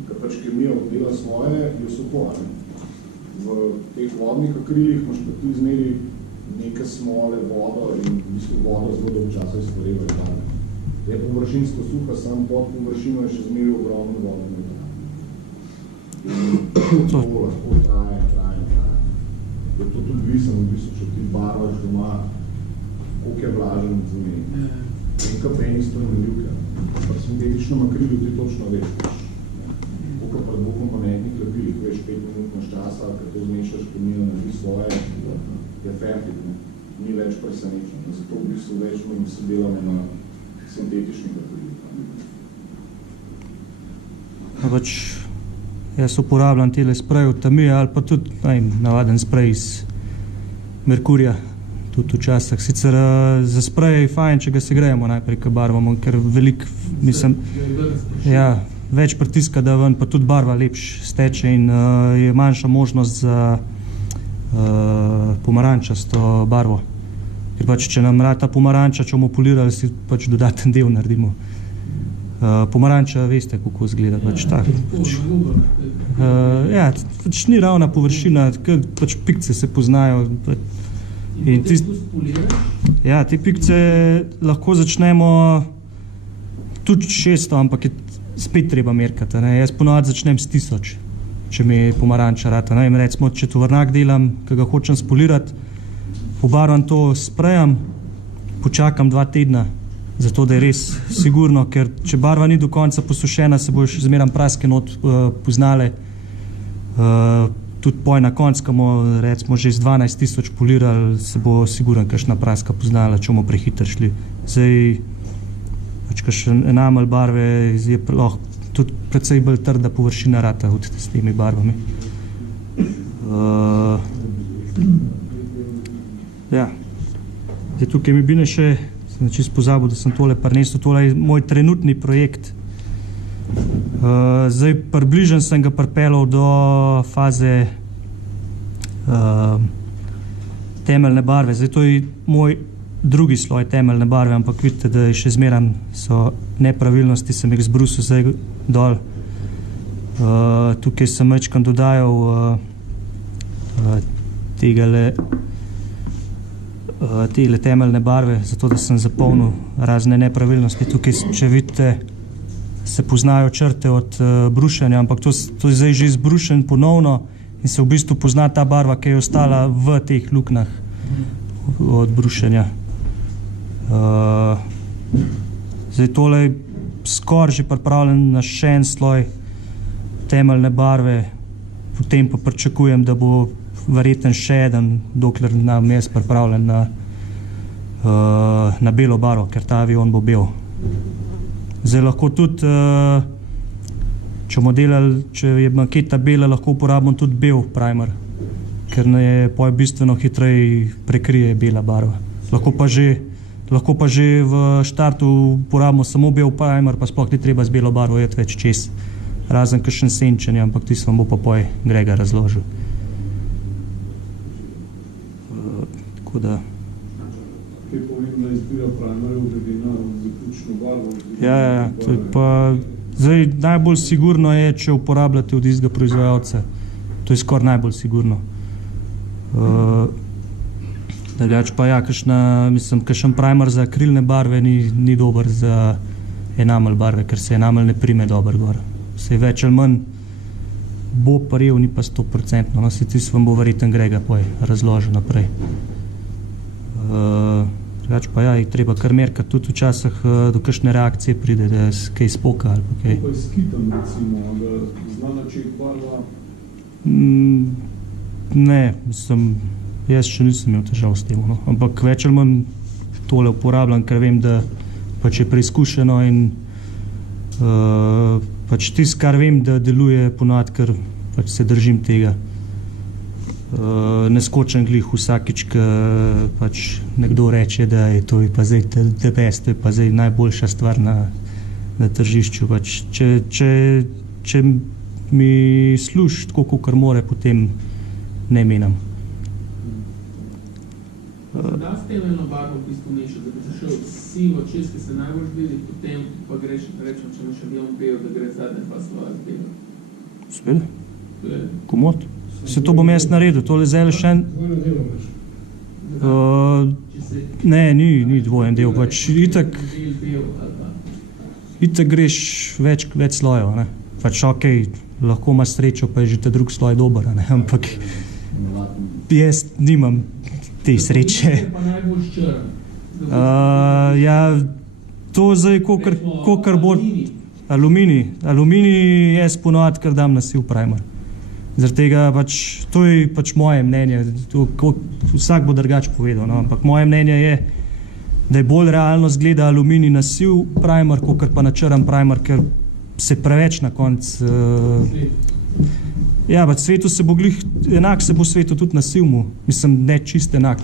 Ker pač kemija oddela svoje, jo suho. V teh vodnih akrilih imaš pa tudi zmeri neke smole, vodo in v bistvu vodo zelo dolgo časa izpareva in barve. Je površinsko suha, samo pod površino je še zmeri ogromno vodne metra. In to lahko traje. Je to tudi visno, v bistvu, če ti barvaš doma, koliko je vlažen zmeri. Enka peni spremenljivke. Pa sintetičnem akrilu ti točno veš. Koliko pa dvokomponentnih lepilih, veš 5 minut naš časa, ker to zmešaš, kemija naredi svoje, je fertik, ni več presenečen. Zato v bistvu več se delamo na sintetičnih akrilih. Pač jaz uporabljam tele spreje od Tamiya ali pa tudi navaden sprej iz Merkurja, tudi včasih. Sicer za spreje je fajn, če ga segrejemo najprej, ko barvamo, ker veliko, mislim, ja, več pritiska, da ven, pa tudi barva lepš steče in je manjša možnost za pomarančasto barvo. Ker pač, če nam rata pomaranča, če bomo polirali, si pač dodaten del naredimo. Pomaranča, veste, kako izgleda, pač tako. Ja, pač ni ravna površina, pač pikce se poznajo. In ja, te pikce lahko začnemo tudi 600, ampak je spet treba merkati. Jaz ponovadi začnem s 1000, če mi pomaranča rata. Recimo, če tovornjak delam, ki ga hočem spolirati, pobarvam to s sprejem, počakam 2 tedna zato da je res sigurno, ker če barva ni do konca posušena, se bojo še zmeraj praske not poznale. Tudi poj na konc, ko bomo recimo že z 12.000 polirali, se bo sigurno kakšna praska poznala, če bomo prehitro šli. Zdaj, pač kakšen enamelj barve je lahko tudi precej bolj trda površina rata s temi barvami. Ja. Zdaj, tukaj mi bine še, sem čisto pozabil, da sem tole prinesel, tole je moj trenutni projekt. Zdaj, približen sem ga pripeljal do faze temeljne barve. Zdaj, to je moj drugi sloj temeljne barve, ampak vidite, da je še zmeram so nepravilnosti, sem jih zbrusil zdaj dol. Tukaj sem mečkam dodajal tele temeljne barve, zato da sem zapolnil razne nepravilnosti. Tukaj, če vidite, se poznajo črte od brušenja, ampak to je zdaj že izbrušen ponovno in se v bistvu pozna ta barva, ki je ostala v teh luknjah od brušenja. Zdaj tole je skoraj že pripravljen na še en sloj temeljne barve, potem pa pričakujem, da bo verjetno še eden, dokler nam jaz pripravljen na belo barvo, ker ta avion bo bel. Zdaj lahko tudi, če bomo delali, če je maketa bela, lahko uporabimo tudi bel primer, ker je poj bistveno hitreje prekrije bela barva. Lahko pa že v štartu uporabimo samo bel primer, pa sploh ni treba z belo barvo jeti več čez, razen kakšen senčenje, ampak tisto vam bo pa poj Grega razložil. Tako da... Kaj pomembna izbira primerov glede na zaključno barvo? Ja, to je pa... Zdaj, najbolj sigurno je, če uporabljate od istega proizvajalca. To je skoraj najbolj sigurno. Drugače pa ja, kakšen primer za akrilne barve ni dober za enamelj barve, ker se enamelj ne prime dober gor. Se več ali manj bo paril, ni pa 100%. No, se tisto vam bo verjetno Grega poj razložil naprej. Drugače pa ja, je treba kar merkati, tudi včasih do kakšne reakcije pride, da je kaj spoka ali pa kaj. Kaj s kitom, recimo, da zna načet barva? Ne, jaz še nisem imel težav s tem, no. Ampak več ali manj tole uporabljam, ker vem, da pač je preizkušeno in pač tisto, kar vem, da deluje ponovadi, ker pač se držim tega. Ne skočem glih vsakič, ko pač nekdo reče, da je to pa zdaj the best, to je pa zdaj najboljša stvar na tržišču. Pač, če mi služi tako, kakor more, potem ne menam. Da s temeljno barvo v bistvu mešati, da bi se šel sivo čez, ki se najbolj vidi, potem pa greš, rečemo, če imaš avion bel, da gre zadnje pa sloja belo. Sveda? Komod? Se to bom jaz naredil, tole zdaj še en... Ne, ni dvojen del, pač itak greš več slojev, ne. Pač okej, lahko imaš srečo, pa je že ta drug sloj dober, ne, ampak jaz nimam te sreče. Pa najbolj ščrn. Ja, to zdaj, kokar bo... Aluminij jaz ponovadi kar dam na siv primer. Zaradi tega pač, to je pač moje mnenje, vsak bo drugače povedal, no, ampak moje mnenje je, da je bolj realno zgleda aluminij na siv primer, kakor pa na črn primer, ker se preveč na konc... Ja, pač svetu se bo glih, enak se bo svetu tudi na sivmu, mislim, ne čist enak.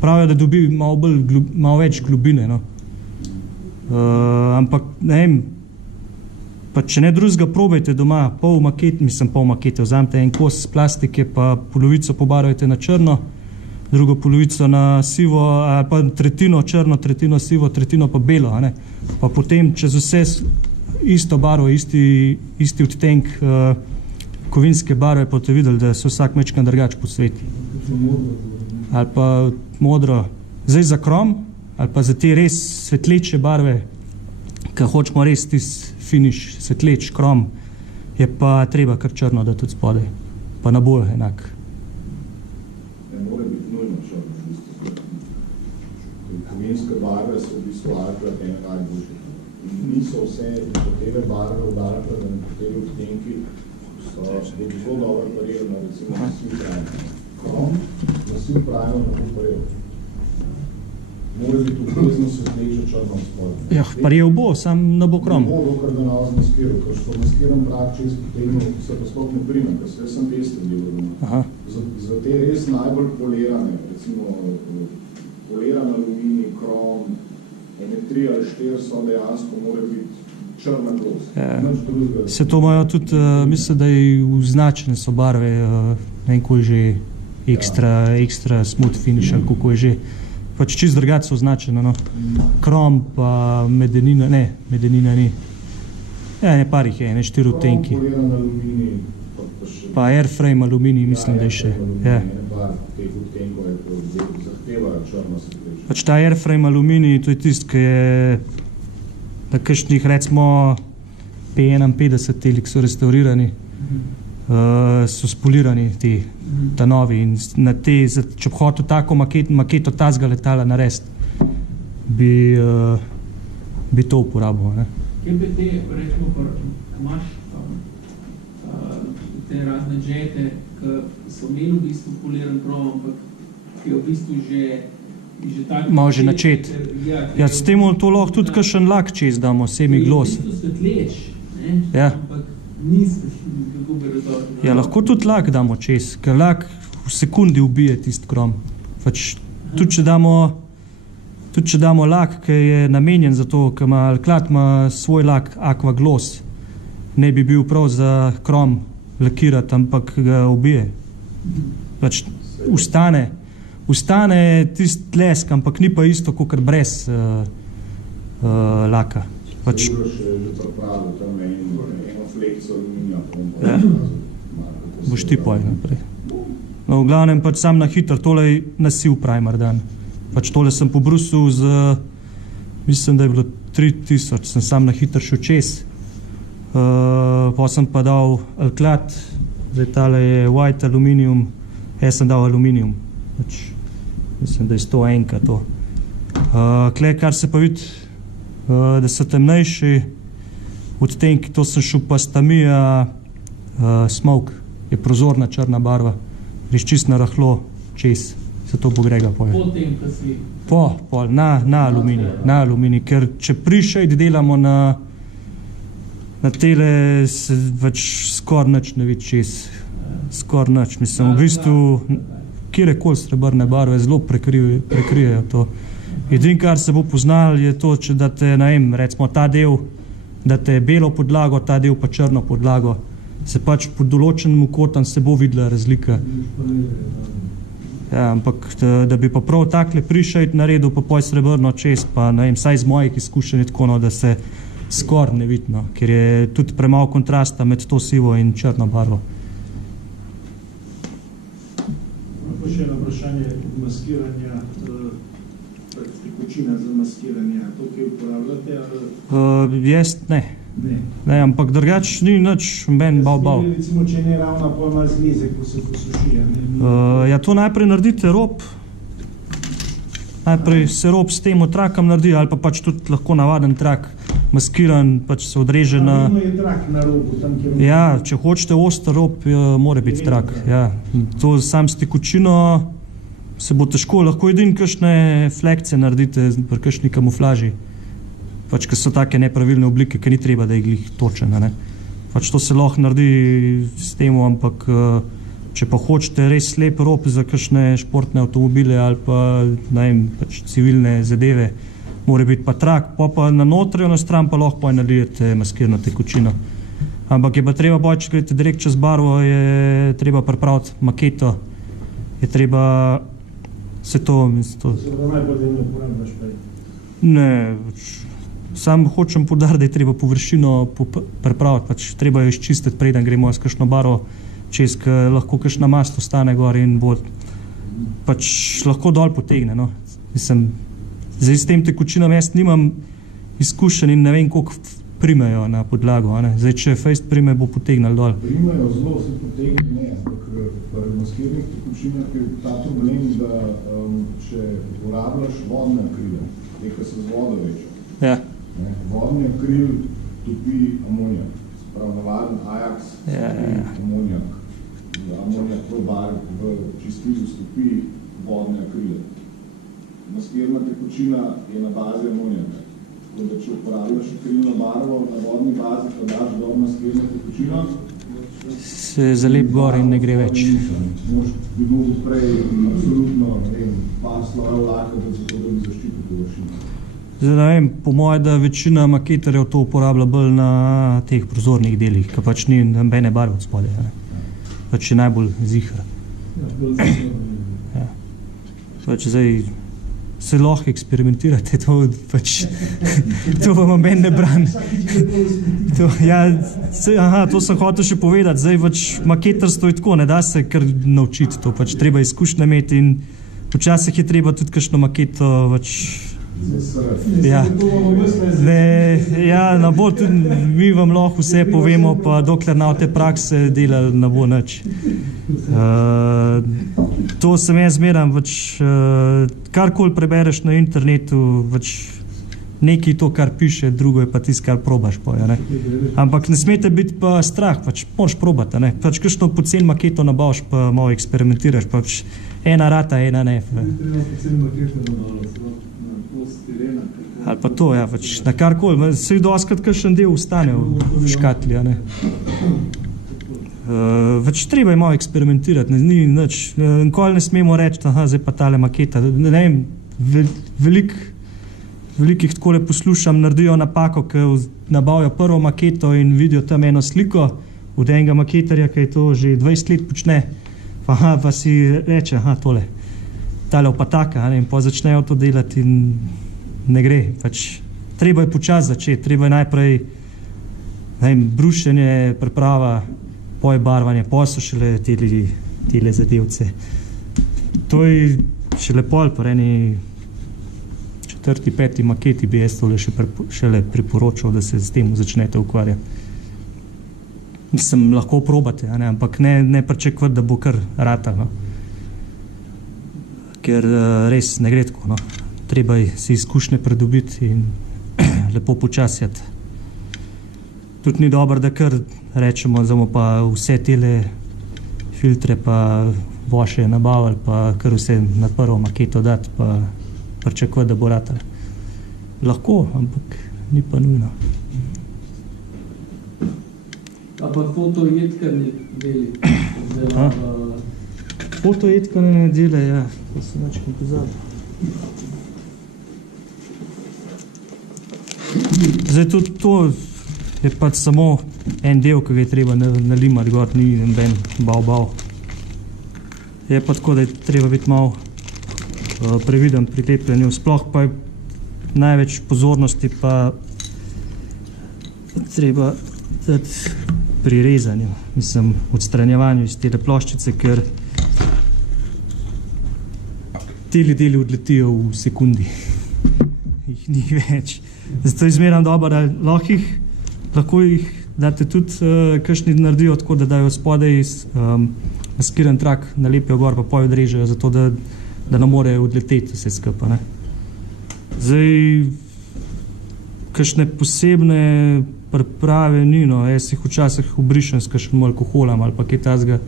Pravijo, da dobi malo več globine, no. Ampak, ne vem, pa če ne drugega probajte doma, pol makete, vzamete en kos plastike, pa polovico pobarvajte na črno, drugo polovico na sivo, ali pa tretjino črno, tretjino sivo, tretjino pa belo, ne. Pa potem čez vse isto barvo, isti odtenk kovinske barve, pa boste videli, da se vsak mečkan drugač posveti. Ali pa modro. Zdaj za krom, ali pa za te res svetleče barve, ki hočemo res tisti finiš, svetleč, krom, je pa treba kar črno da tudi spodaj. Pa na bojo enak. Ne more biti nujno črno. Kovinske barve so v bistvu Alklat ene najboljših. In niso vse nekateri barve od Alklata, nekateri odtenki bodo zelo dobro parili na recimo Massive Primer. Krom, Massive Primer ne bo paril. Mora biti obvezno svetlejše črno spodnje. Ja, paril bo, sam ne bo krom. Ne bo, dokler ga nav zmaskiral, ker so maskiran prak čez potegnil, se pa sploh ne prime, ker se sem teste delal doma. Za te res najbolj polirane, recimo poliran aluminij, krom, ene 3 ali 4 so dejansko mora biti črna glos. Se to imajo tudi, mislim, da je označene so barve, ne vem, ko je že ekstra smooth finish, ali kako je že. Pač čist drugače so označeno, no. Krom pa medenina ni. Ja, ne par jih je, ne 4 odtenki. Krom, poliran aluminij, pa airframe aluminij, mislim, da je še. Ja. Teh odtenkov je zahteva črno svetlejše. Pač ta airframe aluminij, to je tist, ki je na kakšnih, recimo, P51 teli, ki so restaurirani, so spolirani ta novi in na te, če bi hotel tako maketo tazga letala narediti, bi to uporabil. Ne? Kje bi te, rečemo, imaš te razne džete, ki so imeli v bistvu poliran krom, ampak ki je v bistvu že tako... Malo že načet. Ja, s tem to lahko tudi kakšen lak čez damo, semi glos. V bistvu svetleč, ne? Ja. Ampak nisem, kako bi razložil. Ja, lahko tudi lak damo čez, ker lak v sekundi ubije tist krom. Pač, tudi če damo lak, ki je namenjen za to, ker Alklat ima svoj lak Aqua Gloss, ne bi bil prav za krom lakirati, ampak ga ubije. Pač ustane tist lesk, ampak ni pa isto, kakor brez laka. Pač, boš ti pojel naprej. No, v glavnem pač sam na hitro, tole je Massive Primer dan. Pač tole sem pobrusil z, mislim, da je bilo 3000, sem sam na hitro šel čez. Pa sem pa dal Alklat, zdaj tale je white aluminium, jaz sem dal aluminium. Pač, mislim, da je 101 to. Kle, kar se pa vidi, da so temnejši odtenki, to sem šel pa Stamija Smoke, je prozorna črna barva, greš čist na rahlo čez, se to bo grega poje. Po tem, ko si... Na aluminij, ker če prišejt delamo na tele, se več skoraj nič ne vidi čez, skoraj nič, mislim, v bistvu kjerekoli srebrne barve zelo prekrijejo to. Edin, kar se bo poznal, je to, če date, recimo ta del, date belo podlago, ta del pa črno podlago, se pač pod določenim kotom se bo videla razlika. Ja, ampak da bi pa prav takle prišejt naredil, pa poj srebrno čez, pa saj z mojih izkušenj je tako, no, da se skoraj ne vidi, no, ker je tudi premalo kontrasta med to sivo in črno barvo. Pa še eno vprašanje maskiranja, tekočina za maskiranje, to, ki uporabljate? Jaz ne. Ne, ampak drugač ni nič ben bav. Recimo, če ne ravna, pa ima zleze, ko se posušija. Ja, to najprej naredite rob. Najprej se rob s tem trakom naredi, ali pa pač tudi lahko navaden trak, maskiran, pač se odreže na... Vedno je trak na robu, tam, kjer... Ja, če hočete oster rob, mora biti trak. Ja. To sam s tekočino se bo težko, lahko edin kakšne flekcije naredite pri kakšni kamuflaži. Pač, ker so take nepravilne oblike, ker ni treba, da je glih točen. Ne? Pač to se lahko naredi s tem, ampak če pa hočete res lep rob za kakšne športne avtomobile ali pa, pač civilne zadeve, mora biti pa trak, pa na notranjo stran pa lahko nalijete maskirno tekočino. Ampak je pa treba, če greste direkt čez barvo, je treba pripraviti maketo, je treba se to... Zato najbolj delno uporabljaš prej? Ne, sam hočem poudariti, da je treba površino pripraviti, pač treba jo izčistiti, preden gremo s kakšno barvo čez, ker lahko kakšna mast ostane gor in bo pač lahko dol potegne. No. Mislim, zdaj s tem tekočinom jaz nimam izkušenj in ne vem, koliko primejo na podlago. A ne. Zdaj, če fejst prime, bo potegnal dol. Primejo zelo, se potegne ne, ampak pri maskirnih tekočinah je ta problem, da če uporabljaš vodne akrile, nekaj se z vodo večjo. Ja. Vodni akril topi amonijak, prav navaden Ajax amonijak. Amonijak v bar v čistilu stopi vodne akrile. Maskirna tekočina je na bazi amonijaka. Tako da če uporabljaš akrilno barvo na vodni bazi, pa daš dol maskirno tekočino, se zalep gor in ne gre več. Moš bi mogel prej absolutno par slojev lakati, zato da bi zaščitil površino. Zdaj, ne vem, po moje, da večina maketarjev to uporablja bolj na teh prozornih delih, ker pač ni nobene barve od spodaj. Pač je najbolj zihar. Ja. Pač zdaj se lahko eksperimentirate, to pač to vam meni ne brani. To sem hotel še povedati. Zdaj pač maketarstvo je tako, ne da se kar naučiti to, pač treba izkušnje imeti in včasih je treba tudi kakšno maketo pač ja. Ne bo tudi mi vam lahko vse povemo, pa dokler na te prakse delali ne bo nič. To sem jaz zmeram, karkoli prebereš na internetu, nekaj to, kar piše, drugo je pa tisto, kar probaš. Ampak ne smete biti pa strah, moraš probati. Pač kakšno poceni maketo nabaviš, pa malo eksperimentiraš, pač ena rata, ena ne. Ali pa to, ja, na karkoli. Saj dostikrat kakšen del ostane v škatli. Treba je malo eksperimentirati, ni nič. Nikoli ne smemo reči, zdaj pa tale maketa. Ne vem, velikih takole poslušam, naredijo napako, ki nabavijo prvo maketo in vidijo tam eno sliko od enega maketarja, ki je to že 20 let počne, pa si reče, tale opataka, in pa začnejo to delati in ne gre. Treba je počasi začeti, treba je najprej brušenje, priprava, poje barvanje, so šele tele zadevce. To je šele pol, pa eni 4., 5. maketi bi jaz tole šele priporočal, da se s tem začnete ukvarjati. Mislim, lahko probate, ampak ne pričakovati, da bo kar ratal. Ker res ne gre tako. Treba si izkušnje pridobiti in lepo počasjati. Tudi ni dobro, da kar rečemo, da bomo pa vse tele filtre pa voše nabavili, pa kar vse na prvo maketo dati, pa pričakovati, da bo ratal. Lahko, ampak ni pa nujno. A pa fotojedkani deli? Fotojedkani dele, ja. To sem način pozabil. Zdaj tudi to je pač samo en del, ki ga je treba nalimati gor, ni noben bav. Je pa tako, da je treba biti malo previden pri lepljenju. Sploh pa je največ pozornosti pa treba dati pri rezanju, mislim, odstranjevanju iz tele ploščice, ker teli deli odletijo v sekundi. Jih ni več. Zato je zmeram dobro, da lahko jih date tudi, kakšni naredijo tako, da dajo spodaj maskiran trak, nalepijo gor, pa pojo odrežejo, zato da ne morejo odleteti vse skupaj. Zdaj, kakšne posebne priprave ni, jaz jih včasih obrišem s kakšnim alkoholom ali pa kaj tazga,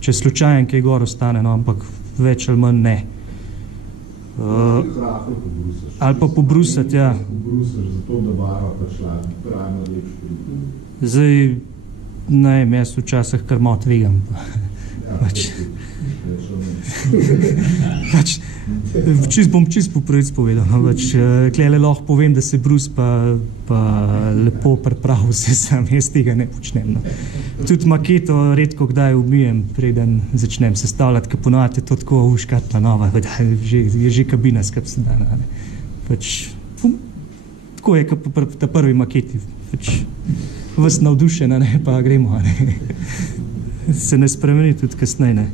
če slučajen kaj gor ostane, ampak več ali manj ne. Ali pa pobrusati, ja. Zato, da barva prišla trajno lepši primer. Zdaj, ne vem, jaz včasih kar malo tvegam. Bom čist po pravic povedal. Klele lahko povem, da se brus pa lepo pripravil vse sam, jaz tega ne počnem. Tudi maketo redko kdaj umijem, preden začnem sestavljati, ker ponovati je to tako škatla nova, je že kabina skrb se dana. Tako je, kot ta prvi maketi. Vas navdušena, pa gremo. Se ne spremeni tudi kasneje.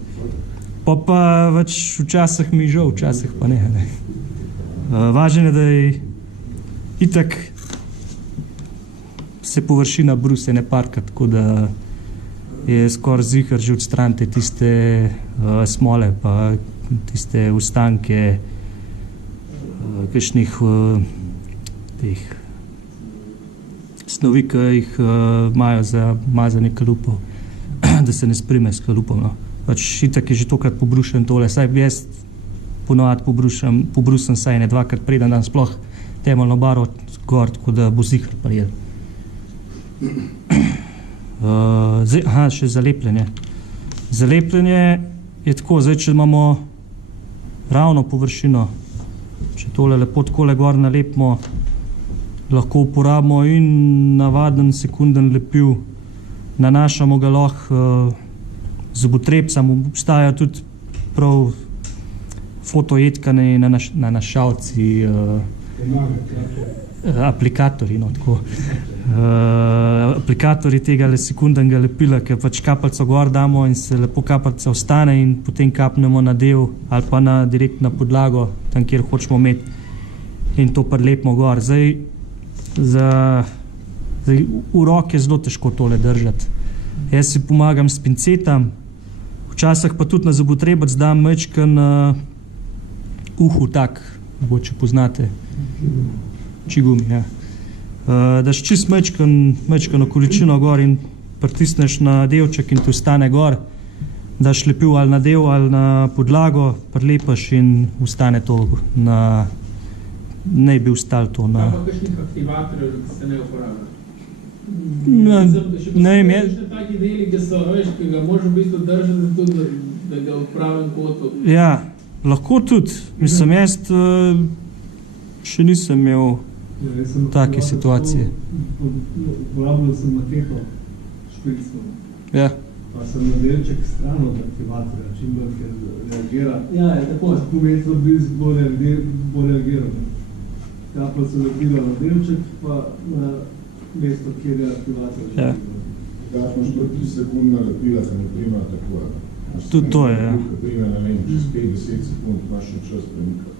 Pa včasih mi žal, včasih pa ne. Važno je, da je itak se površina bruse ne parka, tako da je skoraj zihar že odstranite tiste smole pa tiste ostanke kakšnih teh snovi, ki jih imajo za mazanje kalupov, da se ne sprime s kalupom. No. Pač itak je že tokrat pobrušen tole, saj jaz ponovadi pobrusem saj ne dvakrat preden dan sploh temeljno barvo gor, tako da bo zihar prijel. Še zalepljenje. Zalepljenje je tako, zdaj, če imamo ravno površino, če tole lepo takole gor nalepimo, lahko uporabimo in navaden sekunden lepil, nanašamo ga lahko zobotrebcem, obstajajo tudi prav fotojetkani nanašalci, aplikatorji, no, tako. Aplikatorji tega sekundnega lepila, ki pač kapljico gor damo in se lepo kapljica ostane in potem kapnemo na del ali pa direkt na podlago, tam, kjer hočemo imeti, in to prilepimo gor. Zdaj, v roki je zelo težko tole držati. Jaz si pomagam s pincetam, včasih pa tudi na zobotrebec dam majčken uhu tak, mogoče poznate, čigumi, ja. Daš čist majčkeno količino gor in pritisneš na delček in ti ostane gor, daš lepil ali na del ali na podlago, prilepaš in ostane to na, ne bi ostalo to na... Pa kakšnih aktivatorjev, ki se ne uporabljajo? Ne vem, je... Še taki deli, ki so, veš, ki ga možeš v bistvu držati zato, da ga v pravem kotu. Ja, lahko tudi. Mislim, jaz še nisem imel take situacije. Uporabljal sem maketo špilsko. Ja. Pa sem na delček stran od aktivatorja, čim bolj, ker reagira. Ja, je tako. Po metru blizu bolj reagiral. Kapal se lepila na delček, pa na mesto, kjer je aktivator. Ja. Da, imaš pa 3 sekundna lepila, se ne prima tako. Tudi to je, ja. Prima, ne vem, čez 5-10 sekund, imaš še čas premikati.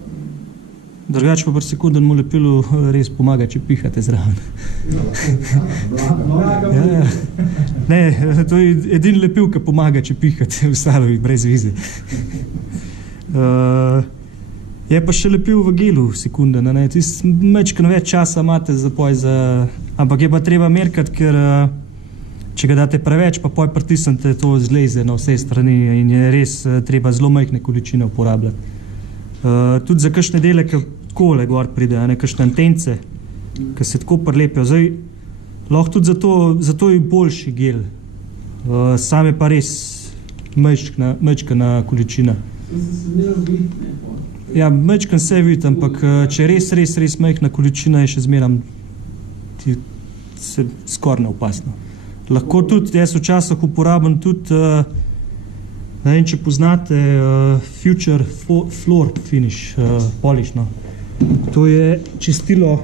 Drugače pa pri sekundnemu lepilu res pomaga, če pihate zraven. Ja. Ne, to je edin lepil, ki pomaga, če pihate v stalovi, brez vize. Je pa še lepil v gelu sekunde, ne, mečkano več časa imate za poj za... Ampak je pa treba merkati, ker če ga date preveč, pa poj pritisnete, to zleze na vse strani in je res treba zelo majhne količine uporabljati. Tudi za kakšne dele, ki takole gor pride, kakšne antence, ki se tako prilepijo. Zdaj, lahko tudi zato je boljši gel. Sam je pa res majčkana količina. To se zmerno vidi, ne? Ja, majčkan se vidi, ampak če je res majhna količina, je še zmeram skoraj neopasno. Lahko tudi, jaz včasih uporabim tudi, ne vem, če poznate Future Floor Finish, polish, no. To je čistilo,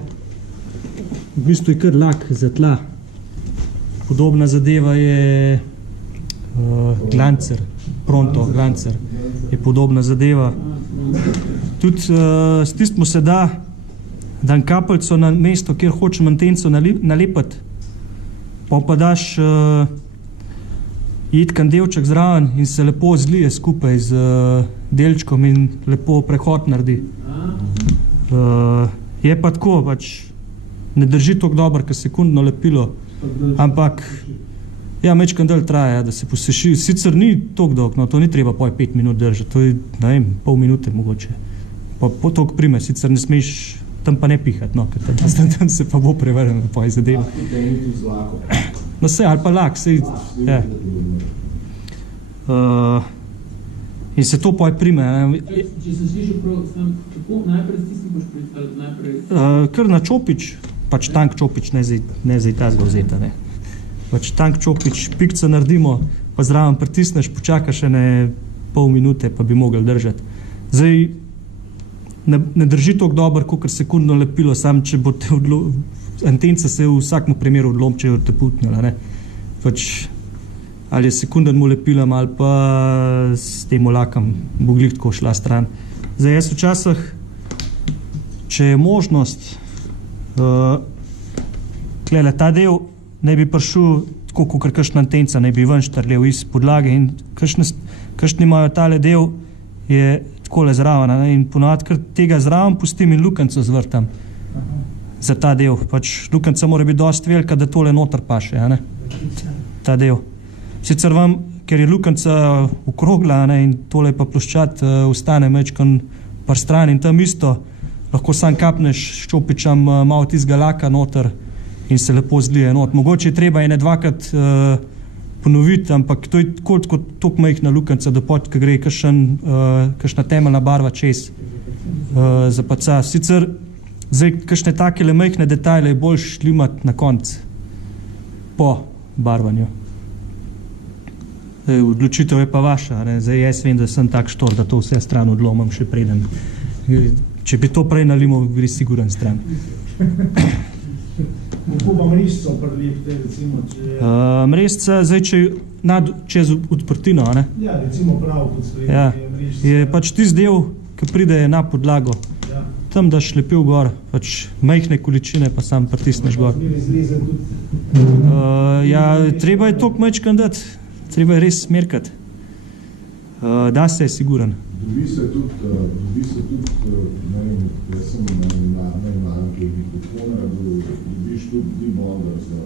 v bistvu je kar lak za tla. Podobna zadeva je Glancer, Pronto Glancer je podobna zadeva. Tudi stisnimo se dam kapeljico na mesto, kjer hočem antenco nalepati, pa daš jedkan delček zraven in se lepo zlije skupaj z delčkom in lepo prehod naredi. Je pa tako, pač ne drži toliko dobro, kot sekundno lepilo, ampak ja, mečkan del traja, da se poseši. Sicer ni toliko dolg, no, to ni treba poj 5 minut držati, to je, ne vem, pol minute mogoče. Pa toliko prime, sicer ne smeš tam pa ne pihati, no, ker tam se pa bo prevrnil poj zadev. No se, ali pa lak, se ja. In se to poj prime. Če se sliši prav, tako najprej stisniš ali najprej... Kar na čopič, pač tank čopič, ne zdaj tazga vzeta, ne. Pač tank čopič, pikca naredimo, pa zraven pritisneš, počakaš ene pol minute, pa bi mogel držati. Zdaj, ne drži toliko dobro, kakor sekundno lepilo, sam če bo te antence se v vsakem primeru odlomčejo te putnila, ne. Pač, ali je sekundnemu lepilom, ali pa s tem lakom bo glih tako šla stran. Zdaj, jaz včasih, če je možnost, tlele ta del naj bi prišel tako, kot kakšna antenca, naj bi ven štrlel iz podlage in kakšni imajo tale del, je takole zraven, ne? In ponovadi, ker tega zraven pustim in lukenco zvrtam za ta del. Pač lukenca mora biti dosti velika, da tole noter paše, ne? Ta del. Sicer vam, ker je lukenca okrogla, ne, in tole pa ploščat, ostane mečkan par stran in tam isto, lahko sam kapneš s čopičem malo tistega laka noter in se lepo zlije not. Mogoče je treba ene dvakrat ponoviti, ampak to je tako toliko majhna lukenca, da pot, ko gre kakšna temeljna barva čez za paca. Sicer zdaj kakšne takele majhne detajle je bolj šlimati na konc po barvanju. Odločitev je pa vaša, ne? Zdaj jaz vem, da sem tak štor, da to vse stran odlomam še preden. Če bi to prej nalimal, gre siguren stran. Kako pa mrežco prilepite, recimo, če... Mrežca, zdaj, čez odprtino, ne? Ja, recimo prav pod srednje ja. Mrežce. Je pač tisti del, ki pride na podlago. Ja. Tam daš lepil gor, pač majhne količine pa sam pritisneš gor. Ja, treba je toliko majčkan dati, treba je res smerkati. Da se je siguren. Dobi se tudi, ne vem, jaz sem na najmanjkih mikrofonera, dobiš tudi debonder za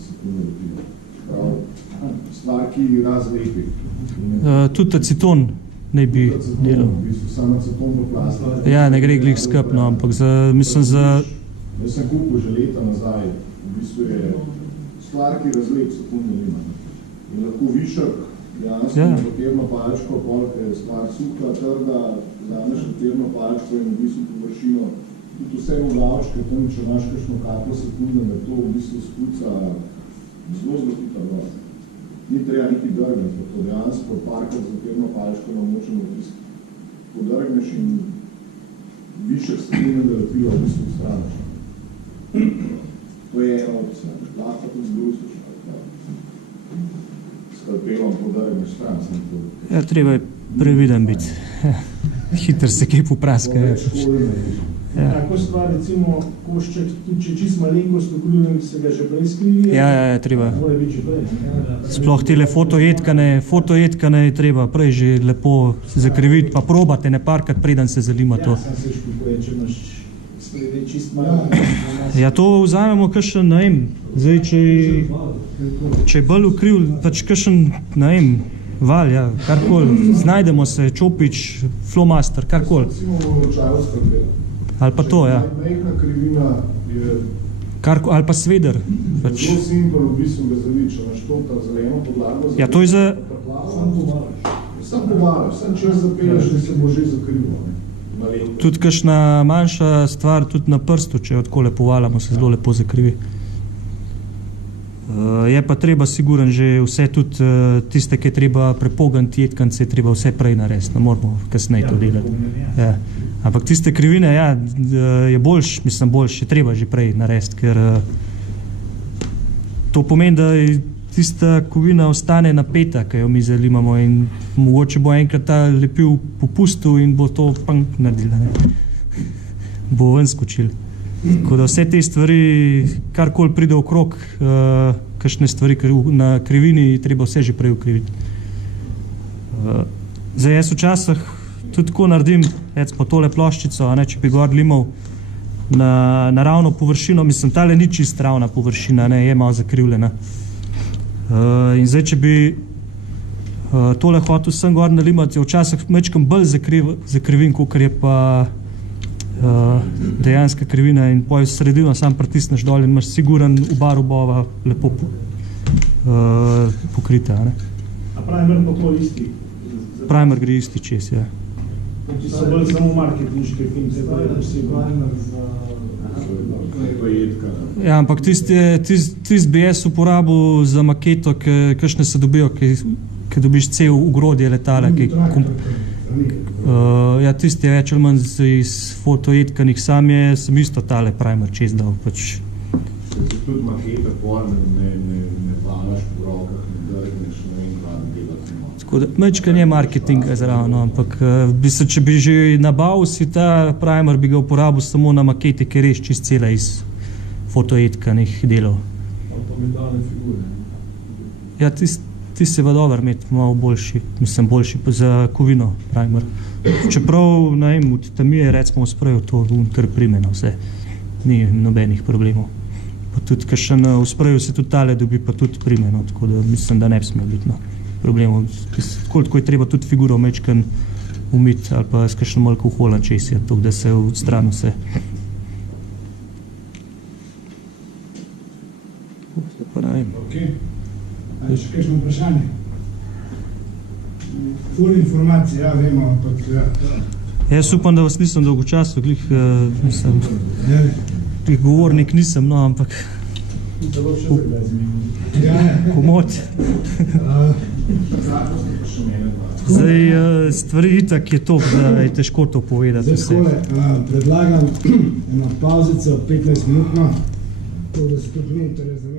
sekunde lepilo. Prav, stvar, ki razlepi. Tudi aceton naj bi delal. V bistvu sam aceton v plastik. Ja, ne gre glih skup, no, ampak mislim za... Jaz sem kupil že leta nazaj, v bistvu je stvar, ki razlep sekunde nima. In lahko višek, dejansko papirno palčko, polk je stvar suha, trda, vzameš papirno palčko in v bistvu površino, tudi vse vglavčke, tam, če imaš kakšno kaplo sekunde, da to v bistvu spuca zelo hitro gor. Ni treba niti drgniti, pa to dejansko parkrat z papirno palčko namočeno podrgneš in višek sekunde, da lepilo v bistvu straniš. To je ena opcija, lahko tudi zbrusiš. Skalpelom podarjeno stran sem to. Ja, treba je previden biti. Hitro se kaj popraska. Ja. Tako stvar, recimo, košček, tudi če čist malenkost okrivljen, se ga že prej skrivi. Ja, treba. Mora biti že prej. Sploh tele fotojetkane je treba prej že lepo zakriviti, pa probate ne parkrat, preden se zalima to. Ja, sam se škupuje, če imaš sprede čist malo. Ja, to vzamemo kakšen, ne vem, zdaj, če je bolj ukriv, pač kakšen, ne vem, val, ja, karkoli, znajdemo se, čopič, flomaster, karkoli. Recimo čajovska krila. Ali pa to, ja. Majhna krivina je... Ali pa sveder. Zelo simpel, v bistvu ga zaviti, če imaš to ta zeleno podlago... Ja, to je za... Sam pomaraš, sam čez zapelješ, da se bo že zakrilo. Tudi kakšna manjša stvar, tudi na prstu, če odkole povalamo, se zelo lepo zakrivi. Je pa treba siguren že vse tudi tiste, ki je treba prepogant jetkance, je treba vse prej narediti, ne moramo kasneje to delati. Ja. Ampak tiste krivine, ja, je boljš, je treba že prej narediti, ker to pomeni, da tista kovina ostane napeta, ki jo mi zalimamo in mogoče bo enkrat ta lepil popustil in bo to pank naredila, ne. Bo ven skočil. Tako da vse te stvari, karkoli pride okrog, kakšne stvari na krivini, treba vse že prej ukriviti. Zdaj, jaz včasih tudi tako naredim, recimo tole ploščico, ne, če bi gor limal na ravno površino, mislim, tale ni čist ravna površina, ne, je malo zakrivljena. In zdaj, če bi tole hotel sem gor nalimati, je včasih mečkam bolj zakrivin, kakor je pa dejanska krivina in poj sredino sam pritisneš dol in imaš siguren oba robova lepo pokrita. Ne? A primer pa to isti? Primer gre isti čez, ja. Ti so bolj samo marketinške fince, da je primer za... Ja, ampak tisti bi jaz uporabil za maketo, kakšne se dobijo, ki dobiš cel ugrodje letala, ja, tisti je več ali manj iz fotojetkanih, sem isto tale primer čez dal, pač. Tudi makete por ne valaš po rokah, ne drgneš, ne vem, kva delati. Tako da, mečkan je marketinga zravno, ampak če bi že nabavil si ta primer, bi ga uporabil samo na makete, ki je res čist cela iz fotojetkanih delov. metalne figure. Ja, ti se va dobro imeti malo boljši, mislim boljši pa za kovino primer. Čeprav, ne vem, od Tamije recimo v spreju to kar primeno vse, ni nobenih problemov. Pa tudi, ker še v spreju se tudi tale dobi, pa tudi primeno, tako da mislim, da ne bi smel biti problemov. Tako je treba tudi figuro mečken umiti ali pa s kakšnim alkoholom česija, tako da se odstrani vse. Pa ne vem. Okay. Ali še kakšno vprašanje? Ful informacije, ja, vemo, ampak... Jaz upam, da vas nisem dolgočasno, mislim, govornik nisem, no, ampak... Komod. Zdaj, stvari itak je to, da je težko to povedati. Zdaj, predlagam eno pauzico, 15 minutno, to, da se tudi mi interesuje.